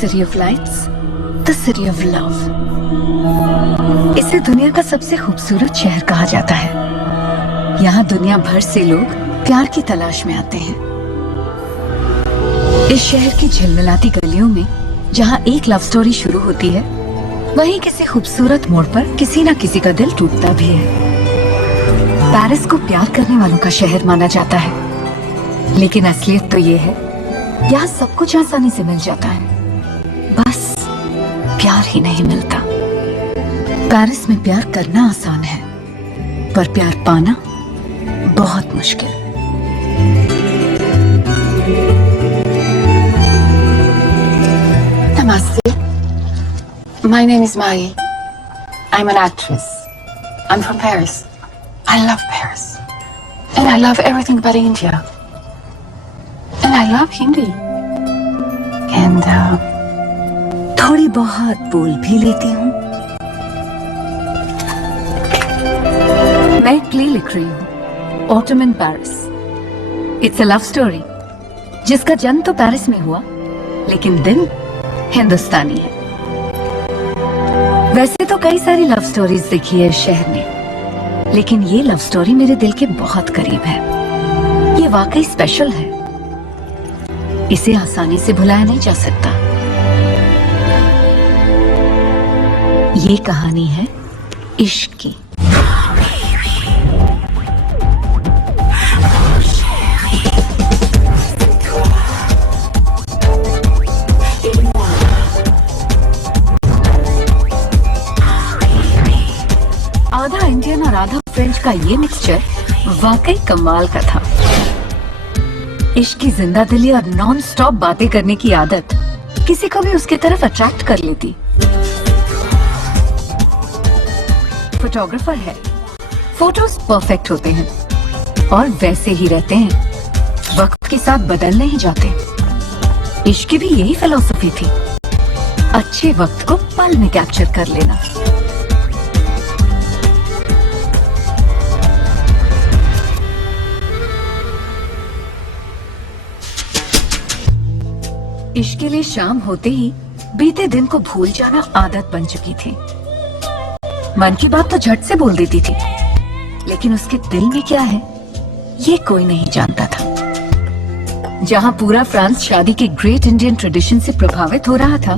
City of lights, the city of love. इसे दुनिया का सबसे खूबसूरत शहर कहा जाता है। यहाँ दुनिया भर से लोग प्यार की तलाश में आते हैं। इस शहर की झिलमिलाती गलियों में जहाँ एक लव स्टोरी शुरू होती है, वहीं किसी खूबसूरत मोड़ पर किसी न किसी का दिल टूटता भी है। पेरिस को प्यार करने वालों का शहर माना जाता है, लेकिन असलियत तो ये है, यहाँ सब कुछ आसानी से मिल जाता है, बस प्यार ही नहीं मिलता। पेरिस में प्यार करना आसान है, पर प्यार पाना बहुत मुश्किल। Namaste. My name is Mai. I'm an actress. I'm from Paris. I love Paris. And I love everything about India. And I love Hindi. And थोड़ी बहुत बोल भी लेती हूँ। मैं एक प्ले लिख रही हूँ, autumn in Paris. It's a love story जिसका जन्म तो पेरिस में हुआ, लेकिन दिल हिंदुस्तानी है। वैसे तो कई सारी लव स्टोरीज देखी है इस शहर ने, लेकिन ये लव स्टोरी मेरे दिल के बहुत करीब है। ये वाकई स्पेशल है, इसे आसानी से भुलाया नहीं जा सकता। ये कहानी है इश्क की। आधा इंडियन और आधा फ्रेंच का ये मिक्सचर वाकई कमाल का था। इश्क की जिंदा दिली और नॉन स्टॉप बातें करने की आदत किसी को भी उसकी तरफ अट्रैक्ट कर लेती। फोटोग्राफर है, फोटोज परफेक्ट होते हैं और वैसे ही रहते हैं, वक्त के साथ बदल नहीं जाते। इश्क की भी यही फिलॉसफी थी, अच्छे वक्त को पल में कैप्चर कर लेना। इश्क के लिए शाम होते ही बीते दिन को भूल जाना आदत बन चुकी थी। मन की बात तो झट से बोल देती थी, लेकिन उसके दिल में क्या है ये कोई नहीं जानता था। जहां पूरा फ्रांस शादी के ग्रेट इंडियन ट्रेडिशन से प्रभावित हो रहा था,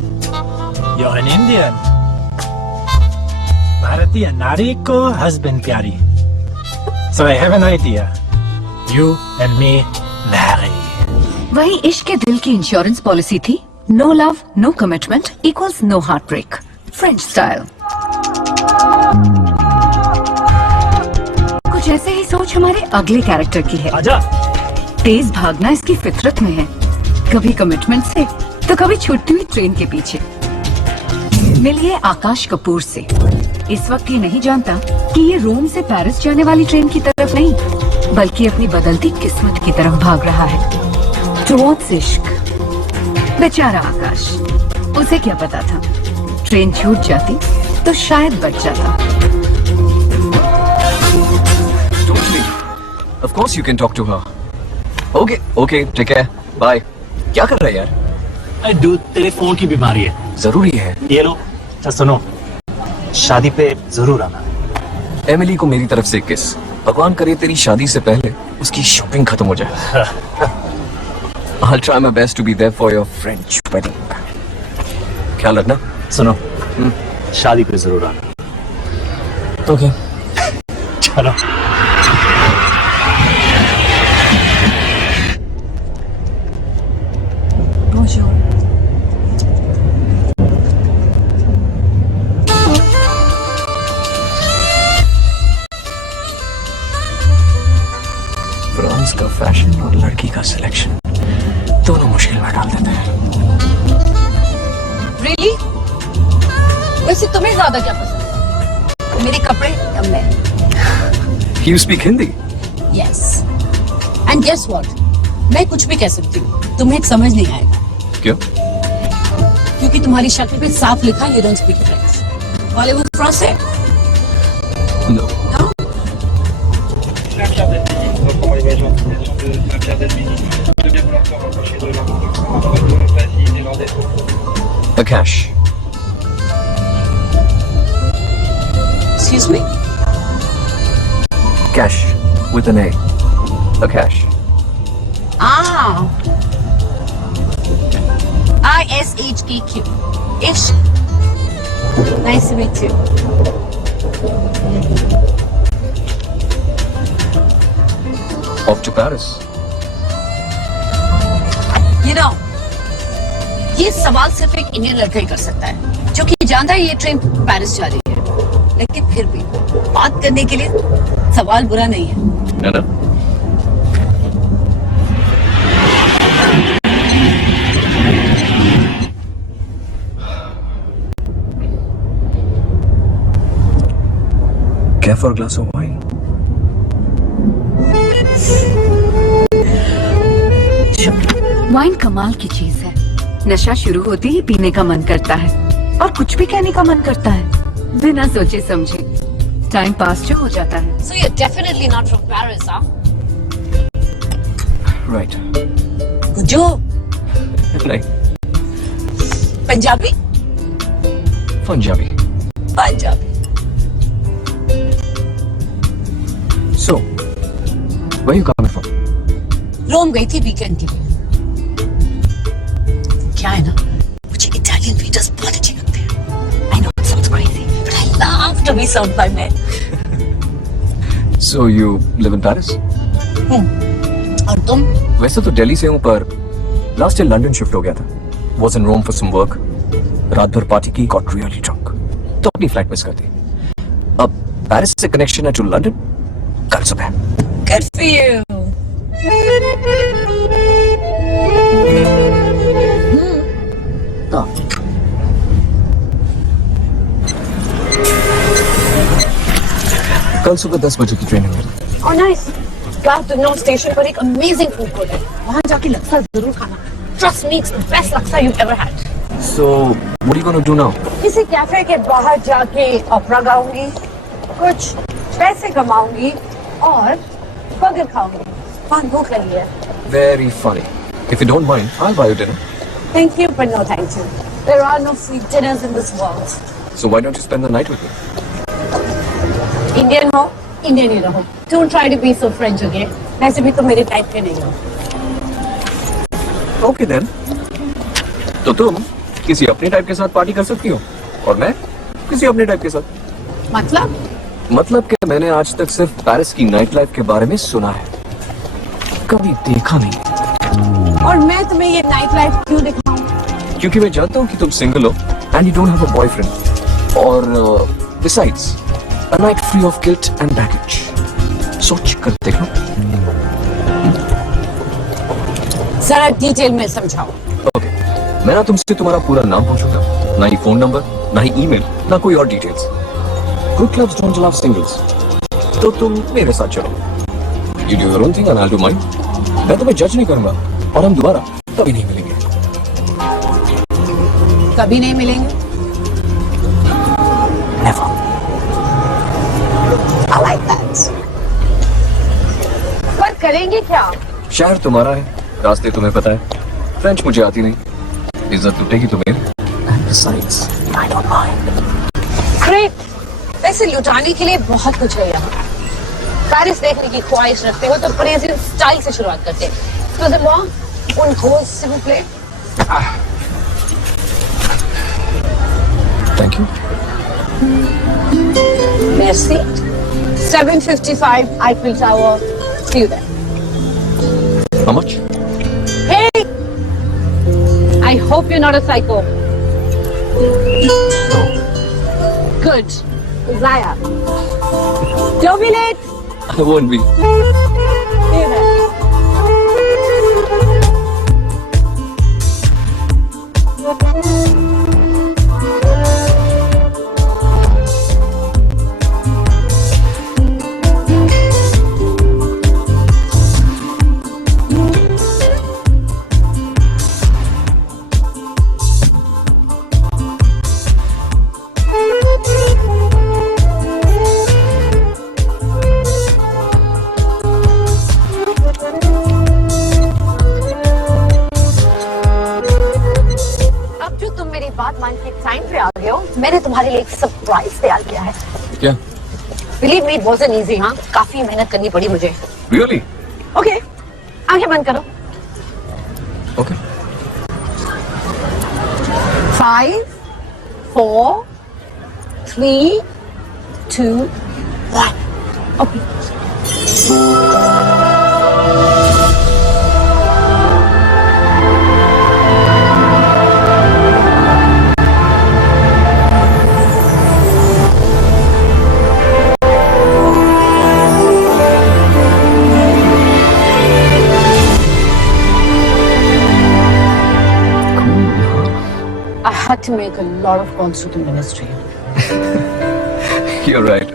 You're an Indian. भारतीय नारी को हस्बैंड प्यारी। So I have an idea. You and me marry. वहीं इश्क के दिल की इंश्योरेंस पॉलिसी थी, no love no commitment equals no heart break, French style. कुछ ऐसे ही सोच हमारे अगले कैरेक्टर की है। आजा। तेज भागना इसकी फितरत में है, कभी कमिटमेंट से तो कभी छूटती हुई ट्रेन के पीछे। मिलिए आकाश कपूर से। इस वक्त ये नहीं जानता कि ये रोम से पेरिस जाने वाली ट्रेन की तरफ नहीं, बल्कि अपनी बदलती किस्मत की तरफ भाग रहा है, टुवर्ड्स इश्क। बेचारा आकाश, उसे क्या पता था, ट्रेन छूट जाती तो शायद बच जाता। Totally. Of course you can talk to her. Okay, take care. Bye. क्या कर रहा है यार? अरे दूध, तेरे फोन की बीमारी है। जरूरी है। ये लो। अच्छा सुनो, शादी पे जरूर आना। एमिली को मेरी तरफ से किस। भगवान करे तेरी शादी से पहले उसकी शॉपिंग खत्म हो जाए। I'll try my best to be there for your French wedding. ख्याल रखना। सुनो, शादी पे जरूर आना। Okay. चलो। Bonjour. फ्रांस का फैशन और लड़की का सिलेक्शन दोनों मुश्किल में डाल देते हैं। really? वैसे तुम्हें ज्यादा क्या पसंद है, मेरे कपड़े या मैं? You speak Hindi? Yes. And guess what? मैं कुछ भी कह सकती हूँ, तुम्हें समझ नहीं आएगा, क्यों? क्योंकि तुम्हारी शक्ल पे साफ लिखा है, you don't speak French. Voulez-vous français? No. No? A cash. Excuse me? Cash with an A. A cash. Ah. ISHEQ. Ish. Nice to meet you. Off to Paris. You know, ये सवाल सिर्फ एक इंडियन लड़का ही कर सकता है जो कि जानता है ये ट्रेन पेरिस जा रही है, लेकिन फिर भी बात करने के लिए सवाल बुरा नहीं है ना? Care for a glass of wine? Wine कमाल की चीज है। नशा शुरू होते ही पीने का मन करता है और कुछ भी कहने का मन करता है बिना सोचे समझे। टाइम पास जो हो जाता है। So you're definitely not from Paris, huh? Right. जो Right. Punjabi Punjabi. Punjabi So, where you coming from? रोम गई थी वीकेंड के लिए। क्या है ना, मुझे इटालियन वेटर्स बहुत अच्छे लगते हैं। I know it sounds crazy, but I love to be served by men. So you live in Paris? और तुम? वैसे तो दिल्ली से हूँ पर लास्ट ईयर लंदन शिफ्ट हो गया था। Was in Rome for some work. रात भर पार्टी की, got really drunk. तो अपनी फ्लाइट मिस कर दी। अब पेरिस से कनेक्शन है टू लंदन कल सुबह। Good for you. कल सुबह 10 बजे की ट्रेन है मेरी। Oh nice. Clapham स्टेशन पर एक अमेजिंग फूड कोर्ट है। वहाँ जाके लक्सा जरूर खाना। Trust me, it's the best laksa you've ever had. So what are you gonna do now? किसी कैफे के बाहर जाके ओपेरा गाऊंगी, कुछ पैसे कमाऊंगी और बर्गर खाऊंगी। बहुत भूख लगी है। Very funny. If you don't mind, I'll buy you dinner. Thank you, but no thank you. There are no free dinners in this world. So why don't you spend the night with me? Indian हो, Indian ही रहो। Don't try to be so French, okay? वैसे भी तो मेरे type के नहीं हो। Okay then. तो तुम किसी अपने टाइप के साथ पार्टी कर सकती हो और मैं किसी अपने टाइप के साथ। मतलब कि मैंने आज तक सिर्फ पेरिस की नाइट लाइफ के बारे में सुना है, कभी देखा नहीं। और मैं तुम्हें ये नाइट लाइफ क्यों दिखाऊं? क्योंकि मैं जानता हूँ कि तुम सिंगल हो and you don't have a boyfriend और besides a night free of guilt and baggage. सोच कर देखो। जरा डिटेल में समझाओ। ओके, मैं ना तुमसे तुम्हारा पूरा नाम पूछूंगा, ना ही फोन नंबर, ना ही ईमेल, ना कोई और details. Good clubs don't allow singles. तो तुम मेरे साथ चलो। You do your own thing and I'll do mine. मैं तुम्हें जज नहीं करूंगा और हम दोबारा कभी नहीं मिलेंगे। कभी नहीं मिलेंगे? Never. I like that. पर करेंगे क्या? शहर तुम्हारा है, रास्ते तुम्हें पता है, फ्रेंच मुझे आती नहीं, इज्जत लुटेगी तो मेरी। And besides, I don't mind. Great. वैसे लुटाने के लिए बहुत कुछ है यहाँ। पेरिस देखने की ख्वाहिश रखते हो तो पारिसियन स्टाइल से शुरुआत करते हैं। Excusez-moi, une rose s'il vous plaît. Thank you. Merci. 755 Eiffel Tower. See you there. How much? Hey! I hope you're not a psycho. No. Good. Zaya. Don't be late. I won't be. See you there. मैंने तुम्हारे लिए एक surprise तैयार किया है। क्या? Believe me, it wasn't easy. हाँ, काफी मेहनत करनी पड़ी मुझे। रियली? ओके, आंखें बंद करो। Okay. 5, 4, 3, 2, 1। Okay. I had to make a lot of calls to the ministry. You're right.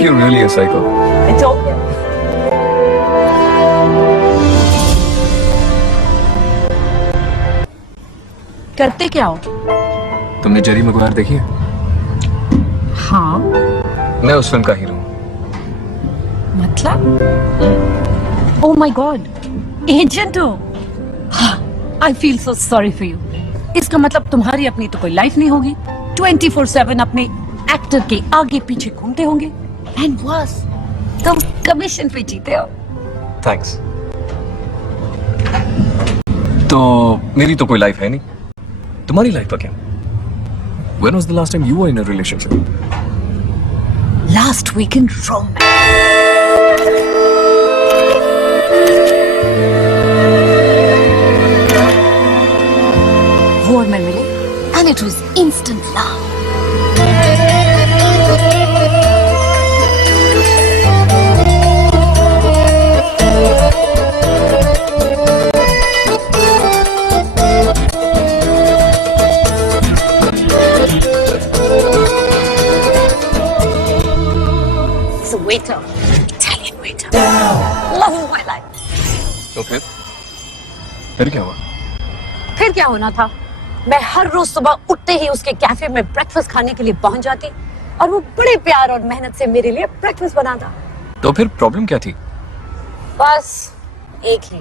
You're really a psycho. I told you. करते क्या हो? तुमने जेरी मैगवायर देखी है? हाँ। मैं उस फिल्म का हीरो हूँ। मतलब? Oh my God, एजेंट हो? I feel so sorry for you. इसका मतलब तुम्हारी अपनी तो कोई लाइफ नहीं होगी। 24/7 अपने एक्टर के आगे पीछे घूमते होंगे। And worse, तुम कमीशन पे जीते हो। थैंक्स। तो मेरी तो कोई लाइफ है नहीं। तुम्हारी लाइफ का क्या? When was the last time you were in a relationship? Last weekend romance. वो और मैं मिले and it was instant love. It's a waiter, Italian waiter. Love of my life. तो फिर क्या हुआ? फिर क्या होना था? मैं हर रोज सुबह उठते ही उसके कैफे में ब्रेकफास्ट खाने के लिए पहुंच जाती और वो बड़े प्यार और मेहनत से मेरे लिए ब्रेकफास्ट बनाता। तो फिर प्रॉब्लम क्या थी? बस एक ही।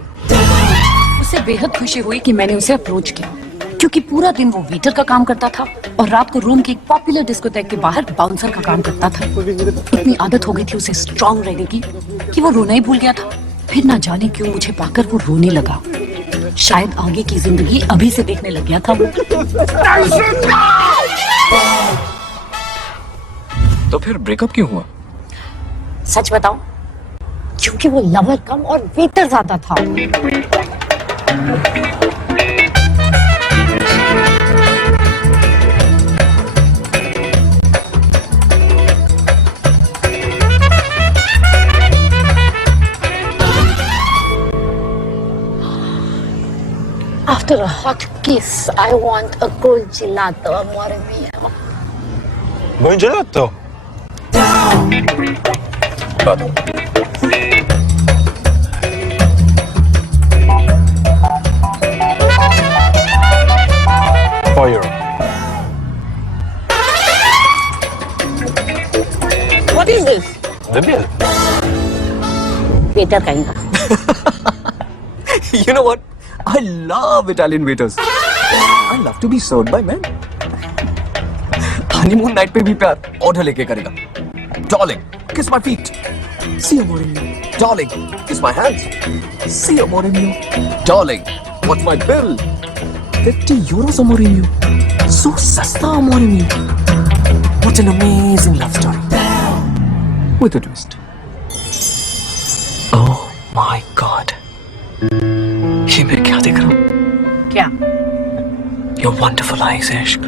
उसे बेहद खुशी हुई कि मैंने उसे अप्रोच किया, क्योंकि पूरा दिन वो वेटर का काम करता था और रात को रूम के एक पॉपुलर डिस्कोथेक के बाहर बाउंसर का काम करता था। इतनी आदत हो गई थी उसे स्ट्रांग रहने की कि वो रोना ही भूल गया था। फिर ना जाने क्यों मुझे पाकर वो रोने लगा। शायद आगे की जिंदगी अभी से देखने लग गया था वो। तो फिर ब्रेकअप क्यों हुआ? सच बताऊं, क्योंकि वो लवर कम और वेटर ज्यादा था। After a hot kiss, I want a cold gelato, amore mio. Buon gelato. Vado. €4. What is this? The bill. Waiter kind of. You know what? I love Italian waiters. I love to be served by men. Honeymoon night पे भी प्यार order लेके करेगा। Darling, kiss my feet. See amore mio. Darling, kiss my hands. See amore mio. Darling, what's my bill? €50 amore mio. So सस्ता amore mio. What an amazing love story. With a twist. Oh my God. ये मैं क्या देख रहा हूँ? क्या? Your wonderful eyes, इश्क।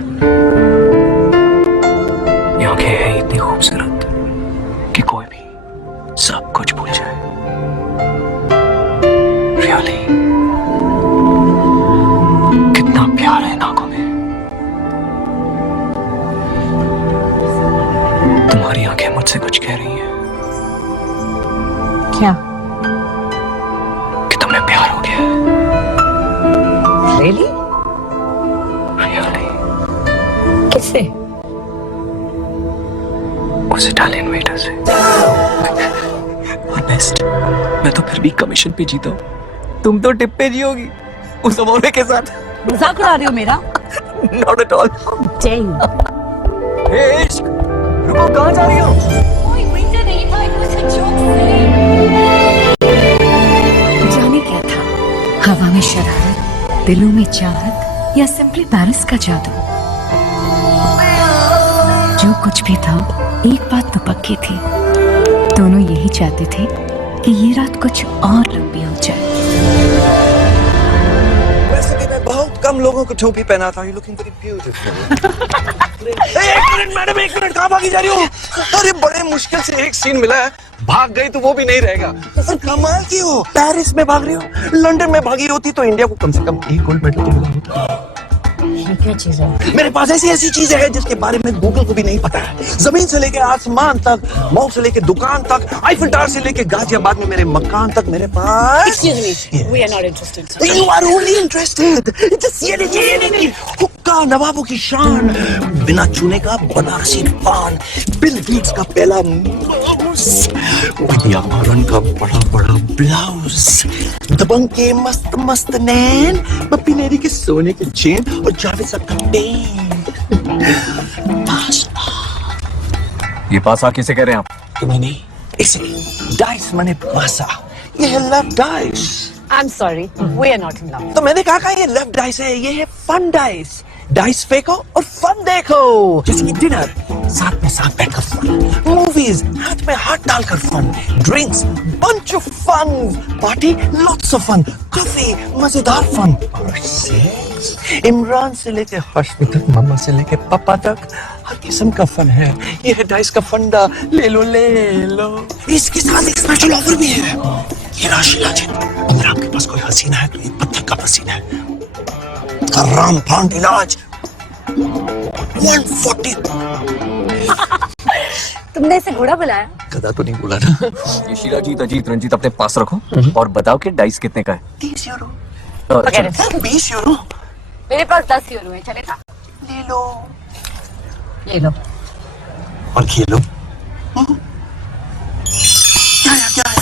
ये आंखें हैं इतनी खूबसूरत कि कोई भी सब कुछ भूल जाए। Really? कितना प्यार है इन आंखों में। तुम्हारी आंखें मुझसे कुछ कह रही हैं। क्या? कि तुम्हें प्यार हो गया है। Really? Really? किससे? उस इटालियन वेटर से। Honest, मैं तो फिर भी कमीशन पे जीता हूँ। तुम तो टिप पे जियोगी उस अमोरे के साथ। मजाक उड़ा रहे हो मेरा? Not at all. Dang. इश्क, रुको, कहाँ जा रही हो? कोई winter नहीं था, it was a joke silly. जाने क्या था, हवा में शरारत, दिलों में चाहत, या सिंपली पेरिस का जादू। जो कुछ भी था, एक बात तो पक्की थी, दोनों यही चाहते थे कि ये रात कुछ और लंबी हो जाए। वैसे भी मैं बहुत कम लोगों को टोपी पहनाता हूँ। You looking very beautiful. एक मिनट मैडम, एक मिनट, कहाँ भागी जा रही हो? अरे बड़े मुश्किल से एक सीन मिला है, भाग गई तो वो भी नहीं रहेगा। तो फिर कमाल की हो, पेरिस में भाग रही हो, लंदन में भागी होती तो इंडिया को कम से कम एक गोल्ड मेडल तो मिला होता। ये क्या चीज है? मेरे पास ऐसी ऐसी चीजें हैं जिसके बारे में गूगल को भी नहीं पता है। जमीन से लेके आसमान तक, मॉल से लेके दुकान तक, आईफिल टावर से लेके गाजियाबाद में मेरे मकान तक मेरे पास। Excuse me, we are not interested. You are only interested. Just ये देखिए, हुक्का नवाबों की शान, बिना चूने का बनारसी पान, बिल गेट्स का पहला माउस, विद्या बालन का बड़ा बड़ा ब्लाउज, दबंग के मस्त मस्त नैन, पप्पी नेरी के सोने के चेन और जावेद साहब का पेन। ये पासा किसे कह रहे हैं आप? तुम्हें नहीं, इसे डाइस माने पासा, ये है left dice. I'm sorry, we are not in love. तो मैंने कहा ये लेफ्ट डाइस है, ये है फन डाइस। डाइस फेंको और फन देखो, जैसे कि डिनर साथ में साथ बैठकर फन, मूवीज हाथ में हाथ डालकर fun, drinks bunch of fun, party lots of fun, coffee मजेदार फन, और सेक्स इमरान से लेके हाशमी तक, मामा से लेके पापा तक, हर किस्म का फन है। ये है डाइस का फंडा, ले लो ले लो। इसके साथ एक स्पेशल ऑफर भी है। ये राशिला जी, अगर आपके पास कोई हसीना है तो ये पत्थर का पसीना है, रामफान इलाज 140। तुमने इसे घोड़ा बुलाया? गधा तो नहीं बोला ना। ये शीला जीत, अजीत, रंजीत अपने पास रखो और बताओ कि डाइस कितने का है। 30 यूरो। Forget it. 20 यूरो। मेरे पास 10 यूरो है, चलेगा? ले लो ये लो। और खेलो। क्या है, क्या है?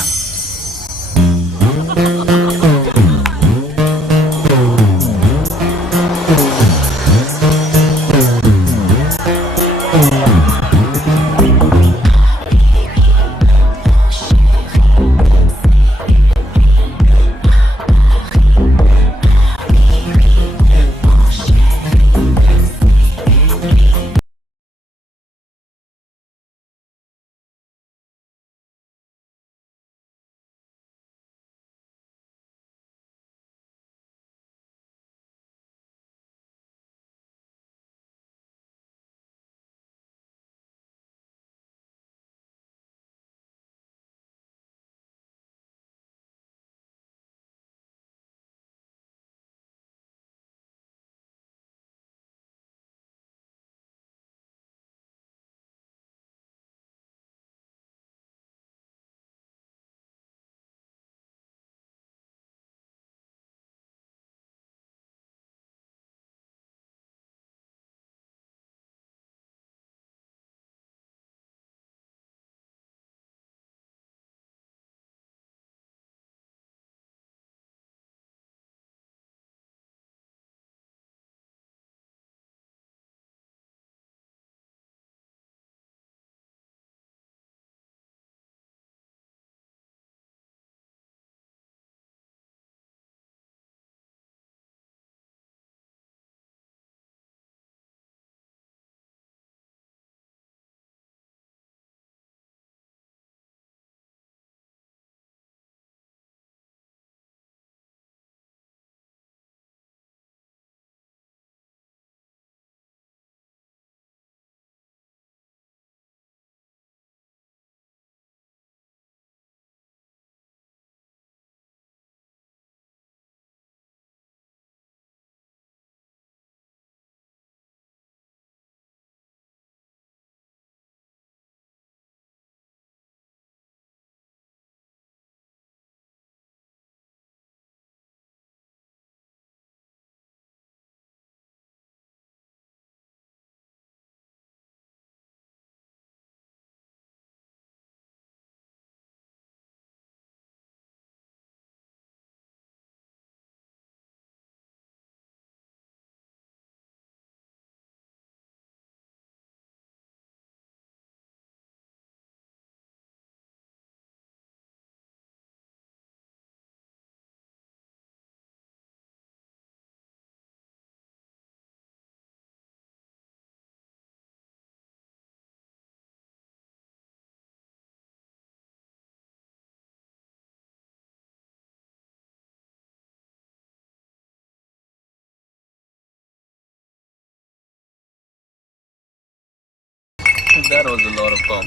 That was a lot of fun.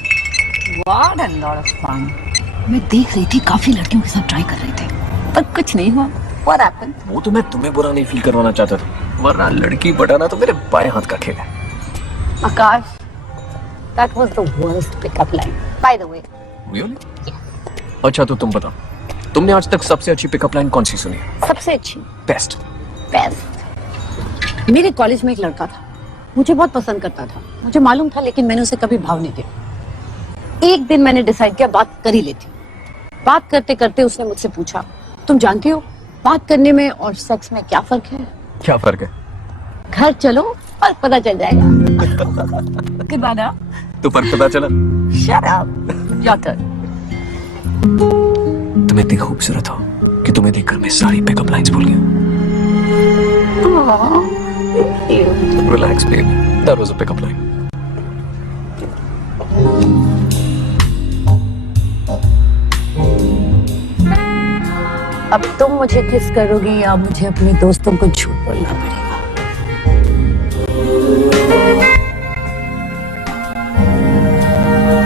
What a lot of fun. मैं देख रही थी काफी लड़कियों के साथ ट्राई कर रहे थे, पर कुछ नहीं हुआ. What happened? वो तो मैं तुम्हें बुरा नहीं फील करवाना चाहता था, वरना लड़की पटाना तो मेरे बाएं हाथ का खेल है. Akash, that was the worst pickup line. By the way. Really? अच्छा तो तुम बताओ, तुमने आज तक सबसे अच्छी पिकअप लाइन कौन सी सुनी है? सबसे अच्छी. बेस्ट. मेरे कॉलेज में एक लड़का था, मुझे बहुत पसंद करता था, मुझे मालूम था, लेकिन मैंने उसे कभी भाव नहीं दिया. एक दिन मैंने डिसाइड किया बात कर ही लेती. बात करते करते उसने मुझसे पूछा, तुम जानती हो बात करने में और सेक्स में क्या फर्क है? क्या फर्क है? घर चलो और पता चल जाएगा. Goodbye now. तो फर्क पता चला? Shut up. Your turn. तुम इतनी खूबसूरत हो कि तुम्हें देखकर मैं सारी पिकअप लाइंस भूल गया. Relax, babe. That was a pickup line. अब तुम मुझे किस करोगी या मुझे अपने दोस्तों को झूठ बोलना पड़ेगा?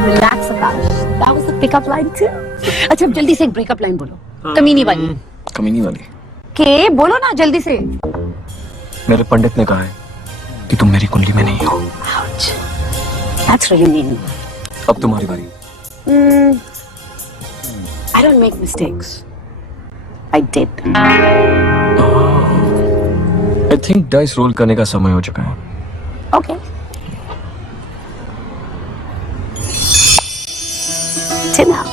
Relax, Akash. That was a pickup line too. अच्छा अब जल्दी से एक ब्रेकअप लाइन बोलो. कमीनी वाली. कमीनी वाली. के बोलो ना जल्दी से. मेरे पंडित ने कहा है कि तुम मेरी कुंडली में नहीं हो. Ouch. That's really mean. अब तुम्हारी बारी. I don't make mistakes. I did. I think dice role करने का समय हो चुका है. Okay. Dinner.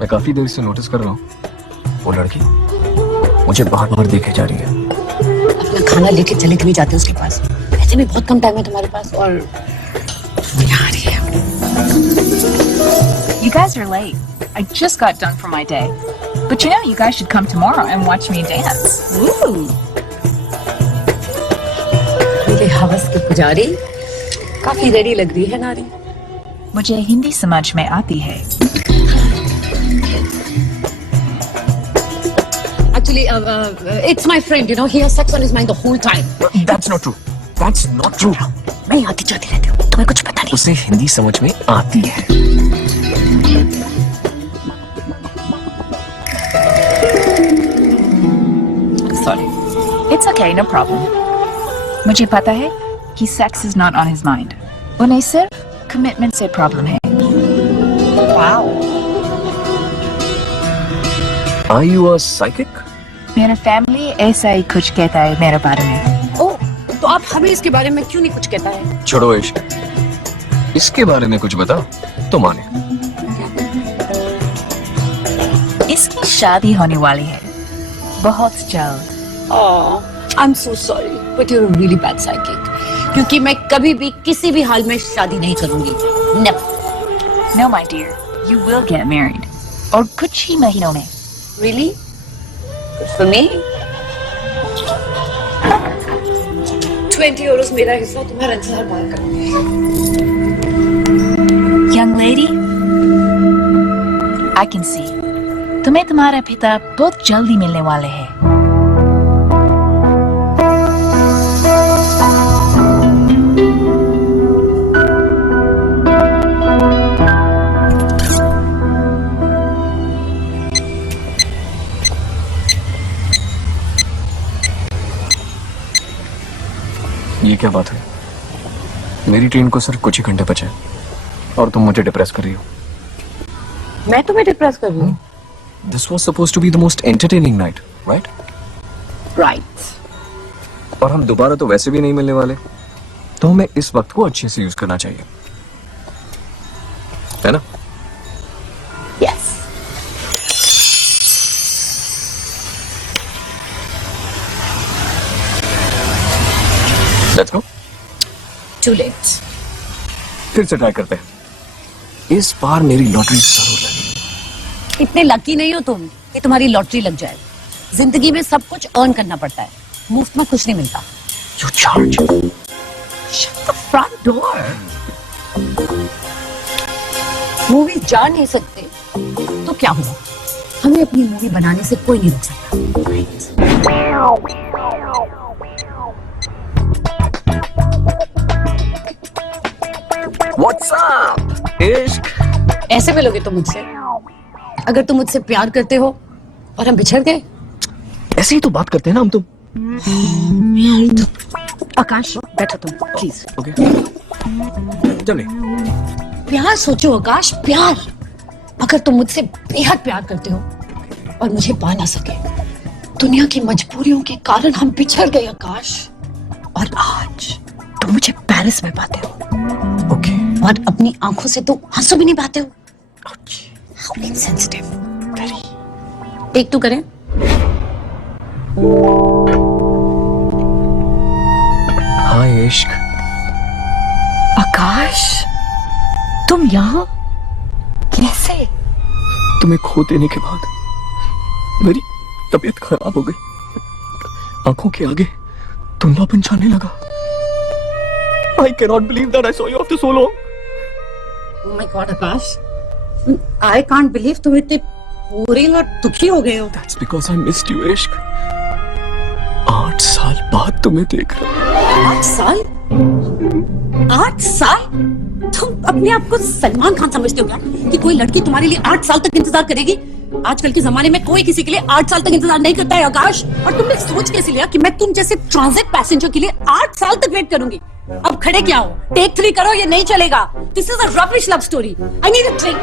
मैं काफी देर से नोटिस कर रहा हूँ, वो लड़की मुझे बार-बार देखे जा रही है. अपना खाना लेके चले क्यों नहीं जाते उसके पास? वैसे भी बहुत कम टाइम है तुम्हारे पास और यहाँ आ रही है. You guys are late. I just got done for my day. But you know, you guys should come tomorrow and watch me dance. Ooh. मेरे हवस की पुजारी काफी रेडी लग रही है नारी. मुझे हिंदी समझ में आती है. Actually, it's my friend. You know, he has sex on his mind the whole time. That's not true. That's not true. मैं आती जाती रहती हूँ. तुम्हें कुछ पता नहीं. उसे हिंदी समझ में आती है. Sorry. It's okay, no problem. मुझे पता है कि sex is not on his mind. उन्हें सिर्फ commitment से problem है. Wow. Are you a psychic? मेरा family ऐसा ही कुछ कहता है मेरे बारे में. Oh, तो आप हमें इसके बारे में क्यों नहीं कुछ कहता है? छोड़ो इश्क. इसके बारे में कुछ बताओ तो माने. इसकी शादी होने वाली है. बहुत जल्द. Oh, I'm so sorry, but you're a really bad psychic. क्योंकि मैं कभी भी किसी भी हाल में शादी नहीं करूंगी. Never. No, my dear. You will get married. और कुछ ही महीनों में. Really? Good for me. 20 euros मेरा हिस्सा, तुम्हारा इंतजार बाहर करूंगी. Young lady, I can see. तुम्हें तुम्हारा पिता बहुत जल्दी मिलने वाले हैं. ये क्या बात है? मेरी ट्रेन को सिर्फ कुछ ही घंटे बचे हैं और तुम मुझे डिप्रेस कर रही हो. मैं तुम्हें डिप्रेस कर रही हूँ. This was supposed to be the most entertaining night, right? Right. और हम दोबारा तो वैसे भी नहीं मिलने वाले, तो हमें इस वक्त को अच्छे से यूज करना चाहिए, है ना? Yes. Let's go. Too late. फिर से ट्राई करते हैं. इस बार मेरी लॉटरी जरूर लगेगी. इतने लकी नहीं हो तुम कि तुम्हारी लॉटरी लग जाए. जिंदगी में सब कुछ अर्न करना पड़ता है, मुफ्त में कुछ नहीं मिलता. You charge. Shut the front door. Movie जा नहीं सकते तो क्या हुआ? हमें अपनी मूवी बनाने से कोई नहीं रोक सकता। What's up? इश्क। ऐसे मिलोगे तुम मुझसे? अगर तुम मुझसे प्यार करते हो और हम बिछड़ गए? ऐसे ही तो बात करते हैं ना हम तुम। आकाश बैठो तुम प्लीज। ओके। चलिए। प्यार सोचो आकाश, प्यार। अगर तुम मुझसे बेहद प्यार करते हो और मुझे पा ना सके, दुनिया की मजबूरियों के कारण हम बिछड़ गए आकाश, और आज तुम मुझे पेरिस में पाते हो। ओके। और अपनी आंखों से तो आंसू भी नहीं पाते हो। How insensitive. टेक 2 करें। हाँ इश्क। आकाश, तुम यहाँ कैसे? तुम्हें खो देने के बाद मेरी तबीयत खराब हो गई। आंखों के आगे धुंधलापन छाने लगा। I cannot believe that I saw you after so long. Oh my God, Akash, I can't believe तुम इतने पूरे और दुखी हो गए हो। That's because I missed you, इश्क। 8 साल बाद तुम्हें देख रहा। 8 साल? 8 साल? तुम अपने आप को सलमान खान समझते हो क्या कि कोई लड़की तुम्हारे लिए 8 साल तक इंतजार करेगी? आजकल के जमाने में कोई किसी के लिए 8 साल तक इंतजार नहीं करता है आकाश। और तुमने सोच कैसे लिया कि मैं तुम जैसे ट्रांजिट पैसेंजर के लिए 8 साल तक वेट करूंगी? अब खड़े क्या हो? टेक 3 करो, ये नहीं चलेगा। This is a rubbish love story. I need a drink.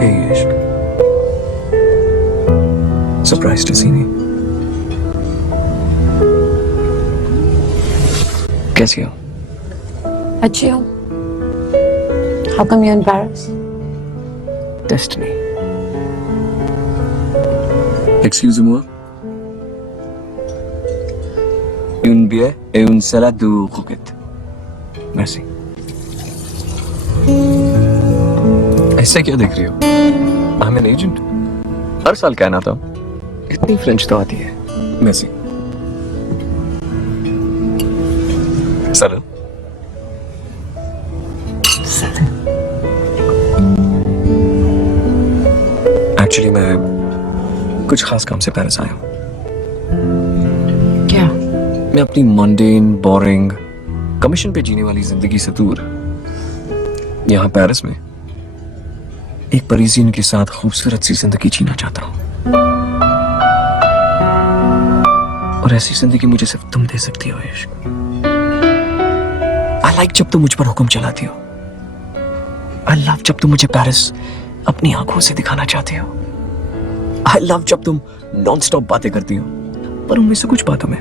Hey, इश्क। Surprised to see me? कैसी हो? अच्छी हो? How come you're in Paris? Destiny. Excusez-moi. Une bière et une salade de croquettes. Merci. ऐसे क्या देख रही हो? I'm an agent. हर साल कहना था। इतनी फ्रेंच तो आती है। Merci. Salut. एक्चुअली मैं कुछ खास काम से पेरिस आया हूँ। क्या? मैं अपनी मंडेन, बोरिंग, कमीशन पे जीने वाली जिंदगी से दूर यहाँ पेरिस में एक परिजीन के साथ खूबसूरत सी जिंदगी जीना चाहता हूँ। और ऐसी जिंदगी मुझे सिर्फ तुम दे सकती हो इश्क। आई लाइक जब तुम मुझ पर हुक्म चलाती हो। आई लव जब तुम मुझे पेरिस अपनी आंखों से दिखाना चाहती हो। आई लव जब तुम नॉन स्टॉप बातें करती हो, पर उनमें से कुछ बातों में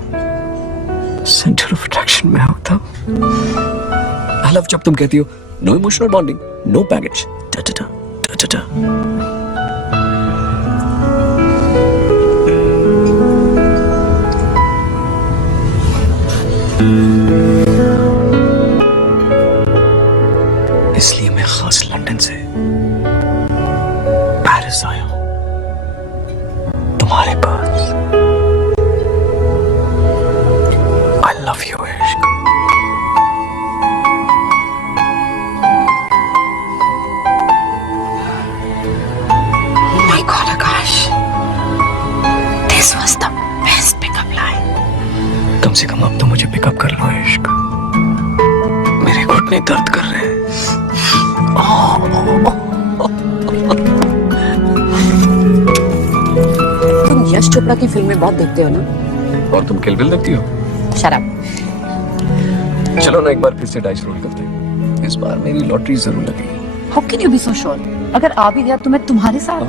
सेंटर ऑफ अट्रैक्शन में होता हूं। आई लव जब तुम कहती हो no emotional bonding, no baggage. इसलिए मैं खास लंदन से पेरिस आया हूं तुम्हारे पास। आई लव यू इश्क। My God, Akash. This was the best pickup line. कम से कम अब तो मुझे पिकअप कर लो इश्क। मेरे घुटने दर्द कर रहे हैं। तुम यश चोपड़ा की फिल्में बहुत देखते हो ना? और तुम किल बिल देखती हो? शराब। चलो ना एक बार फिर से डाइस रोल करते हैं। इस बार मेरी लॉटरी जरूर लगेगी। How can you be so sure? अगर आ भी गया तो मैं तुम्हारे साथ।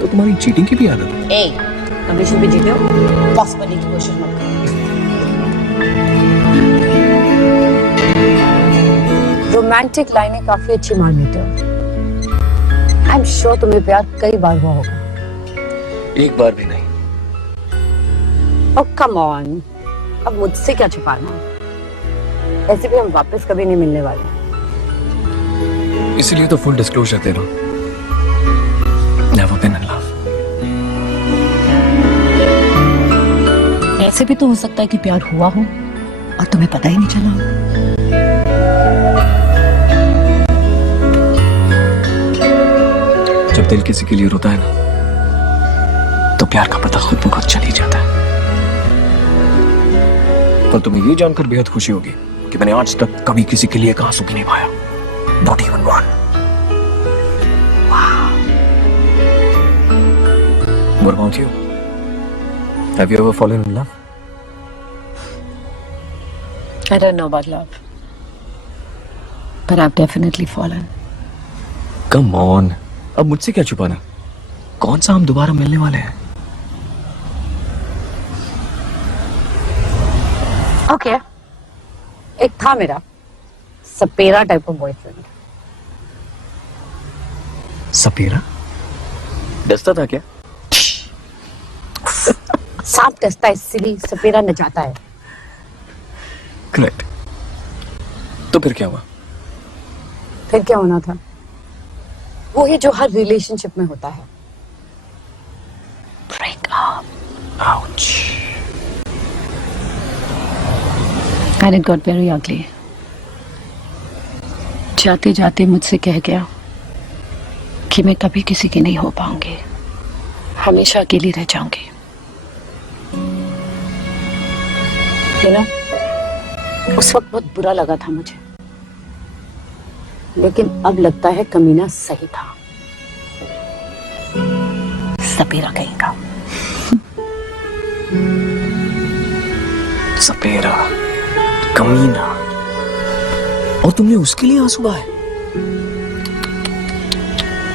तो तुम्हारी चीटिंग की भी आदत है। ए, कमीशन पे जीते हो? बॉस बनने की कोशिश मत करो। रोमांटिक लाइनें काफी अच्छी मार लेते हो। आई एम श्योर तुम्हें प्यार कई बार हुआ होगा। एक बार भी नहीं। Oh come on, अब मुझसे क्या छुपाना? ऐसे भी हम वापस कभी नहीं मिलने वाले। इसीलिए तो फुल डिस्क्लोजर दे रहा हूं। Never been in love. इससे भी तो हो सकता है कि प्यार हुआ हो और तुम्हें पता ही नहीं चला हो। जब दिल किसी के लिए रोता है ना, तो प्यार का पता खुद ब खुद चल ही जाता है। पर तुम्हें ये जानकर बेहद खुशी होगी कि मैंने आज तक कभी किसी के लिए एक आंसू भी नहीं बहाया। Not even one. Wow. What about you? Have you ever fallen in love? I don't know about love, but I've definitely fallen. Come on. अब मुझसे क्या छुपाना? कौन सा हम दोबारा मिलने वाले हैं? ओके एक था मेरा सपेरा टाइप का बॉयफ्रेंड। सपेरा? डसता था क्या? सांप डसता है इसीलिए सपेरा न जाता है। करेक्ट। तो फिर क्या हुआ? फिर क्या होना था? वो ही जो हर रिलेशनशिप में होता है, break up. Ouch. And it got very ugly. जाते जाते मुझसे कह गया कि मैं कभी किसी की नहीं हो पाऊंगी, हमेशा अकेली रह जाऊंगी। You know, उस वक्त बहुत बुरा लगा था मुझे, लेकिन अब लगता है कमीना सही था। सपेरा कहीं का। सपेरा, कमीना, और तुमने उसके लिए आंसू बहाए?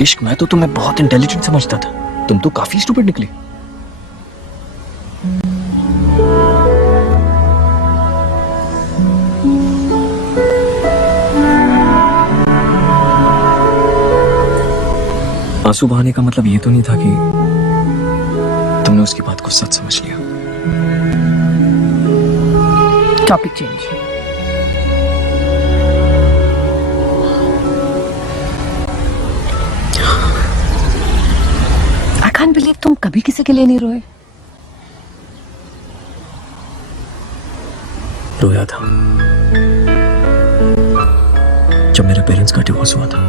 इश्क में तो तुम्हें बहुत इंटेलिजेंट समझता था, तुम तो काफी स्टूपिड निकली। आंसू बहाने का मतलब ये तो नहीं था कि तुमने उसकी बात को सच समझ लिया। Topic change. I can't believe तुम कभी किसी के लिए नहीं रोए। रोया था जब मेरे पेरेंट्स का डिवोर्स हुआ था,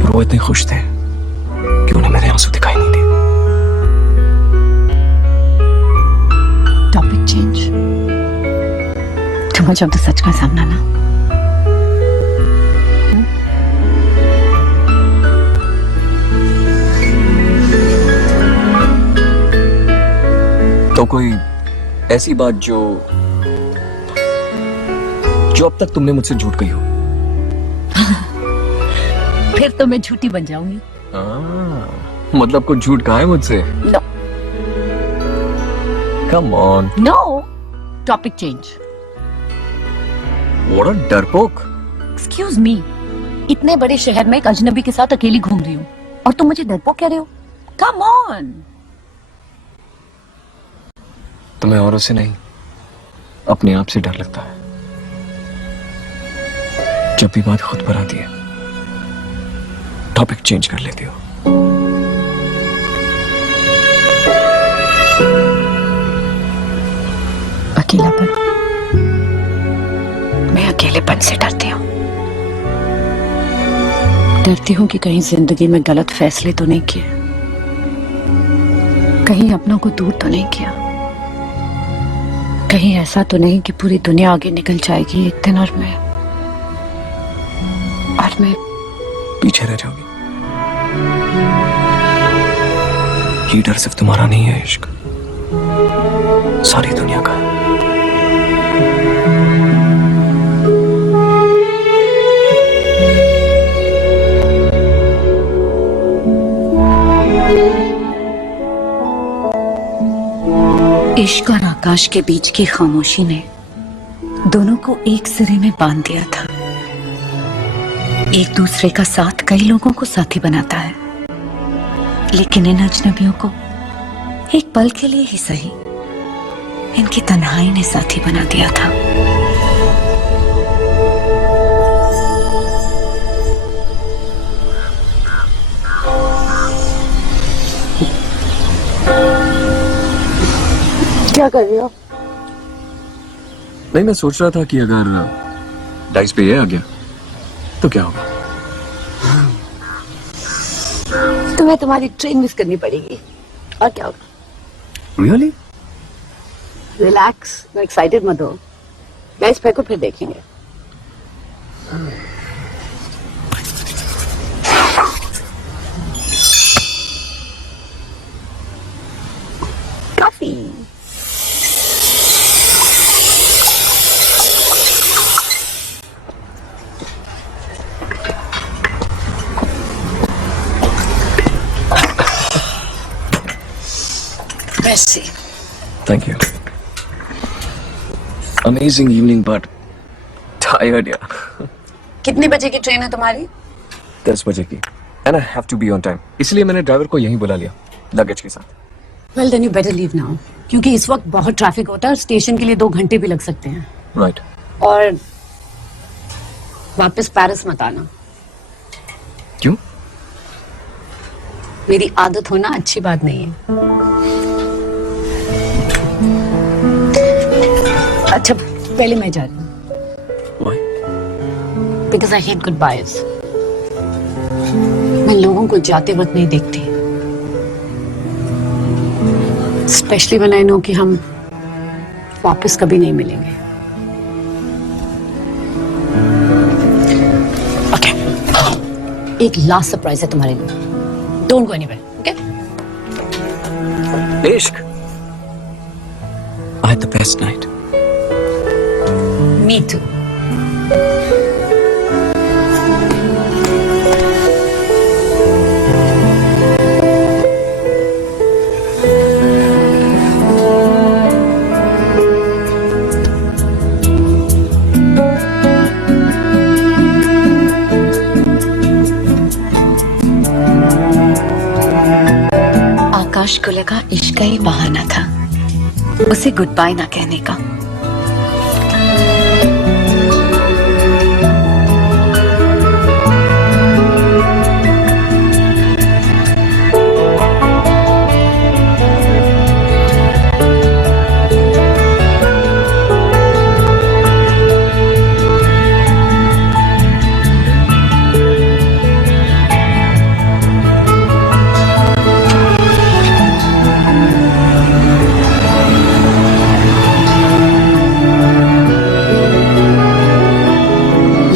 पर वो इतने खुश थे कि उन्हें मेरे आंसू दिखाई नहीं दिए। Topic change. तुम जब तो सच का सामना ना। तो कोई ऐसी बात जो अब तक तुमने मुझसे झूठ कही हो? फिर तो मैं झूठी बन जाऊंगी। मतलब कुछ झूठ कहा है मुझसे? No come on. No. Topic change. What a डरपोक। एक्सक्यूज मी, इतने बड़े शहर में एक अजनबी के साथ अकेली घूम रही हूँ और तुम मुझे डरपोक कह रहे हो? Come on. तुम्हें औरों से नहीं, अपने आप से डर लगता है। जब भी बात खुद पर आती है, टॉपिक चेंज कर लेती हो। अकेलापन। मैं अकेलेपन से डरती हूँ। डरती हूँ कि कहीं जिंदगी में गलत फैसले तो नहीं किए, कहीं अपनों को दूर तो नहीं किया, कहीं ऐसा तो नहीं कि पूरी दुनिया आगे निकल जाएगी एक दिन और मैं पीछे रह जाओगी। ये डर सिर्फ तुम्हारा नहीं है इश्क, सारी दुनिया का है। इश्क और आकाश के बीच की खामोशी ने दोनों को एक सिरे में बांध दिया था। एक दूसरे का साथ कई लोगों को साथी बनाता है, लेकिन इन अजनबियों को एक पल के लिए ही सही इनकी तन्हाई ने साथी बना दिया था। क्या कर रही हो? नहीं, मैं सोच रहा था कि अगर डाइस पे ये आ गया तो क्या होगा। तुम्हें तुम्हारी ट्रेन मिस करनी पड़ेगी और क्या होगा। रियली? रिलैक्स, एक्साइटेड मत हो। डाइस फेंको फिर देखेंगे। काफी। Merci. Thank you. Amazing evening, but tired, yeah. कितने बजे की ट्रेन है तुम्हारी? 10 बजे की. And I have to be on time. इसलिए मैंने ड्राइवर को यहीं बुला लिया, लगेज के साथ. Well, then you better leave now. क्योंकि इस वक्त बहुत ट्रैफिक होता है और स्टेशन के लिए 2 घंटे भी लग सकते हैं. Right. और वापस पेरिस मत आना. क्यों? मेरी आदत होना अच्छी बात नहीं है. अच्छा, पहले मैं जा रही हूँ. Why? Because I hate goodbyes. मैं लोगों को जाते वक्त नहीं देखती. Especially when I know कि हम वापस कभी नहीं मिलेंगे. Okay. एक लास्ट सरप्राइज है तुम्हारे लिए. Don't go anywhere, okay? इश्क. I had the best night. Me too. आकाश को लगा इश्क का ही बहाना था उसे गुड बाय ना कहने का.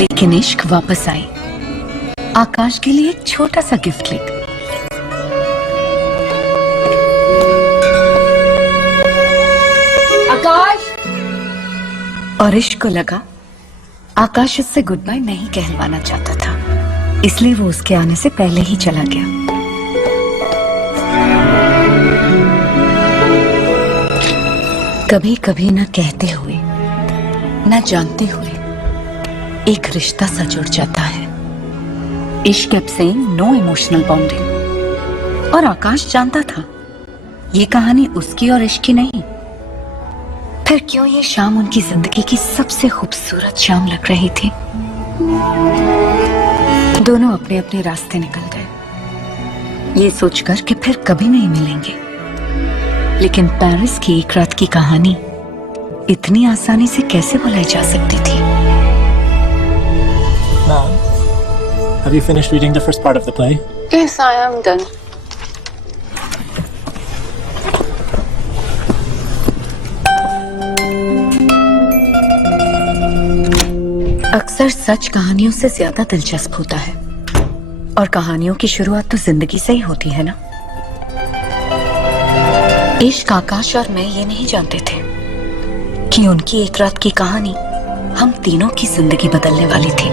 लेकिन इश्क वापस आई आकाश के लिए एक छोटा सा गिफ्ट लेकर. आकाश! और इश्क को लगा आकाश उससे गुड बाय नहीं कहलवाना चाहता था, इसलिए वो उसके आने से पहले ही चला गया. कभी कभी न कहते हुए न जानते हुए एक रिश्ता सा जुड़ जाता है. इश्क kept saying no emotional bonding. और आकाश जानता था ये कहानी उसकी और इश्क की नहीं. फिर क्यों ये शाम उनकी जिंदगी की सबसे खूबसूरत शाम लग रही थी. दोनों अपने अपने रास्ते निकल गए ये सोचकर कि फिर कभी नहीं मिलेंगे. लेकिन पेरिस की एक रात की कहानी इतनी आसानी से कैसे भुलाई जा सकती थी. Mom, have you finished reading the first part of the play? Yes, I am done. अक्सर सच कहानियों से ज्यादा दिलचस्प होता है और कहानियों की शुरुआत तो जिंदगी से ही होती है ना. इश्क, आकाश और मैं ये नहीं जानते थे कि उनकी एक रात की कहानी हम तीनों की जिंदगी बदलने वाली थी.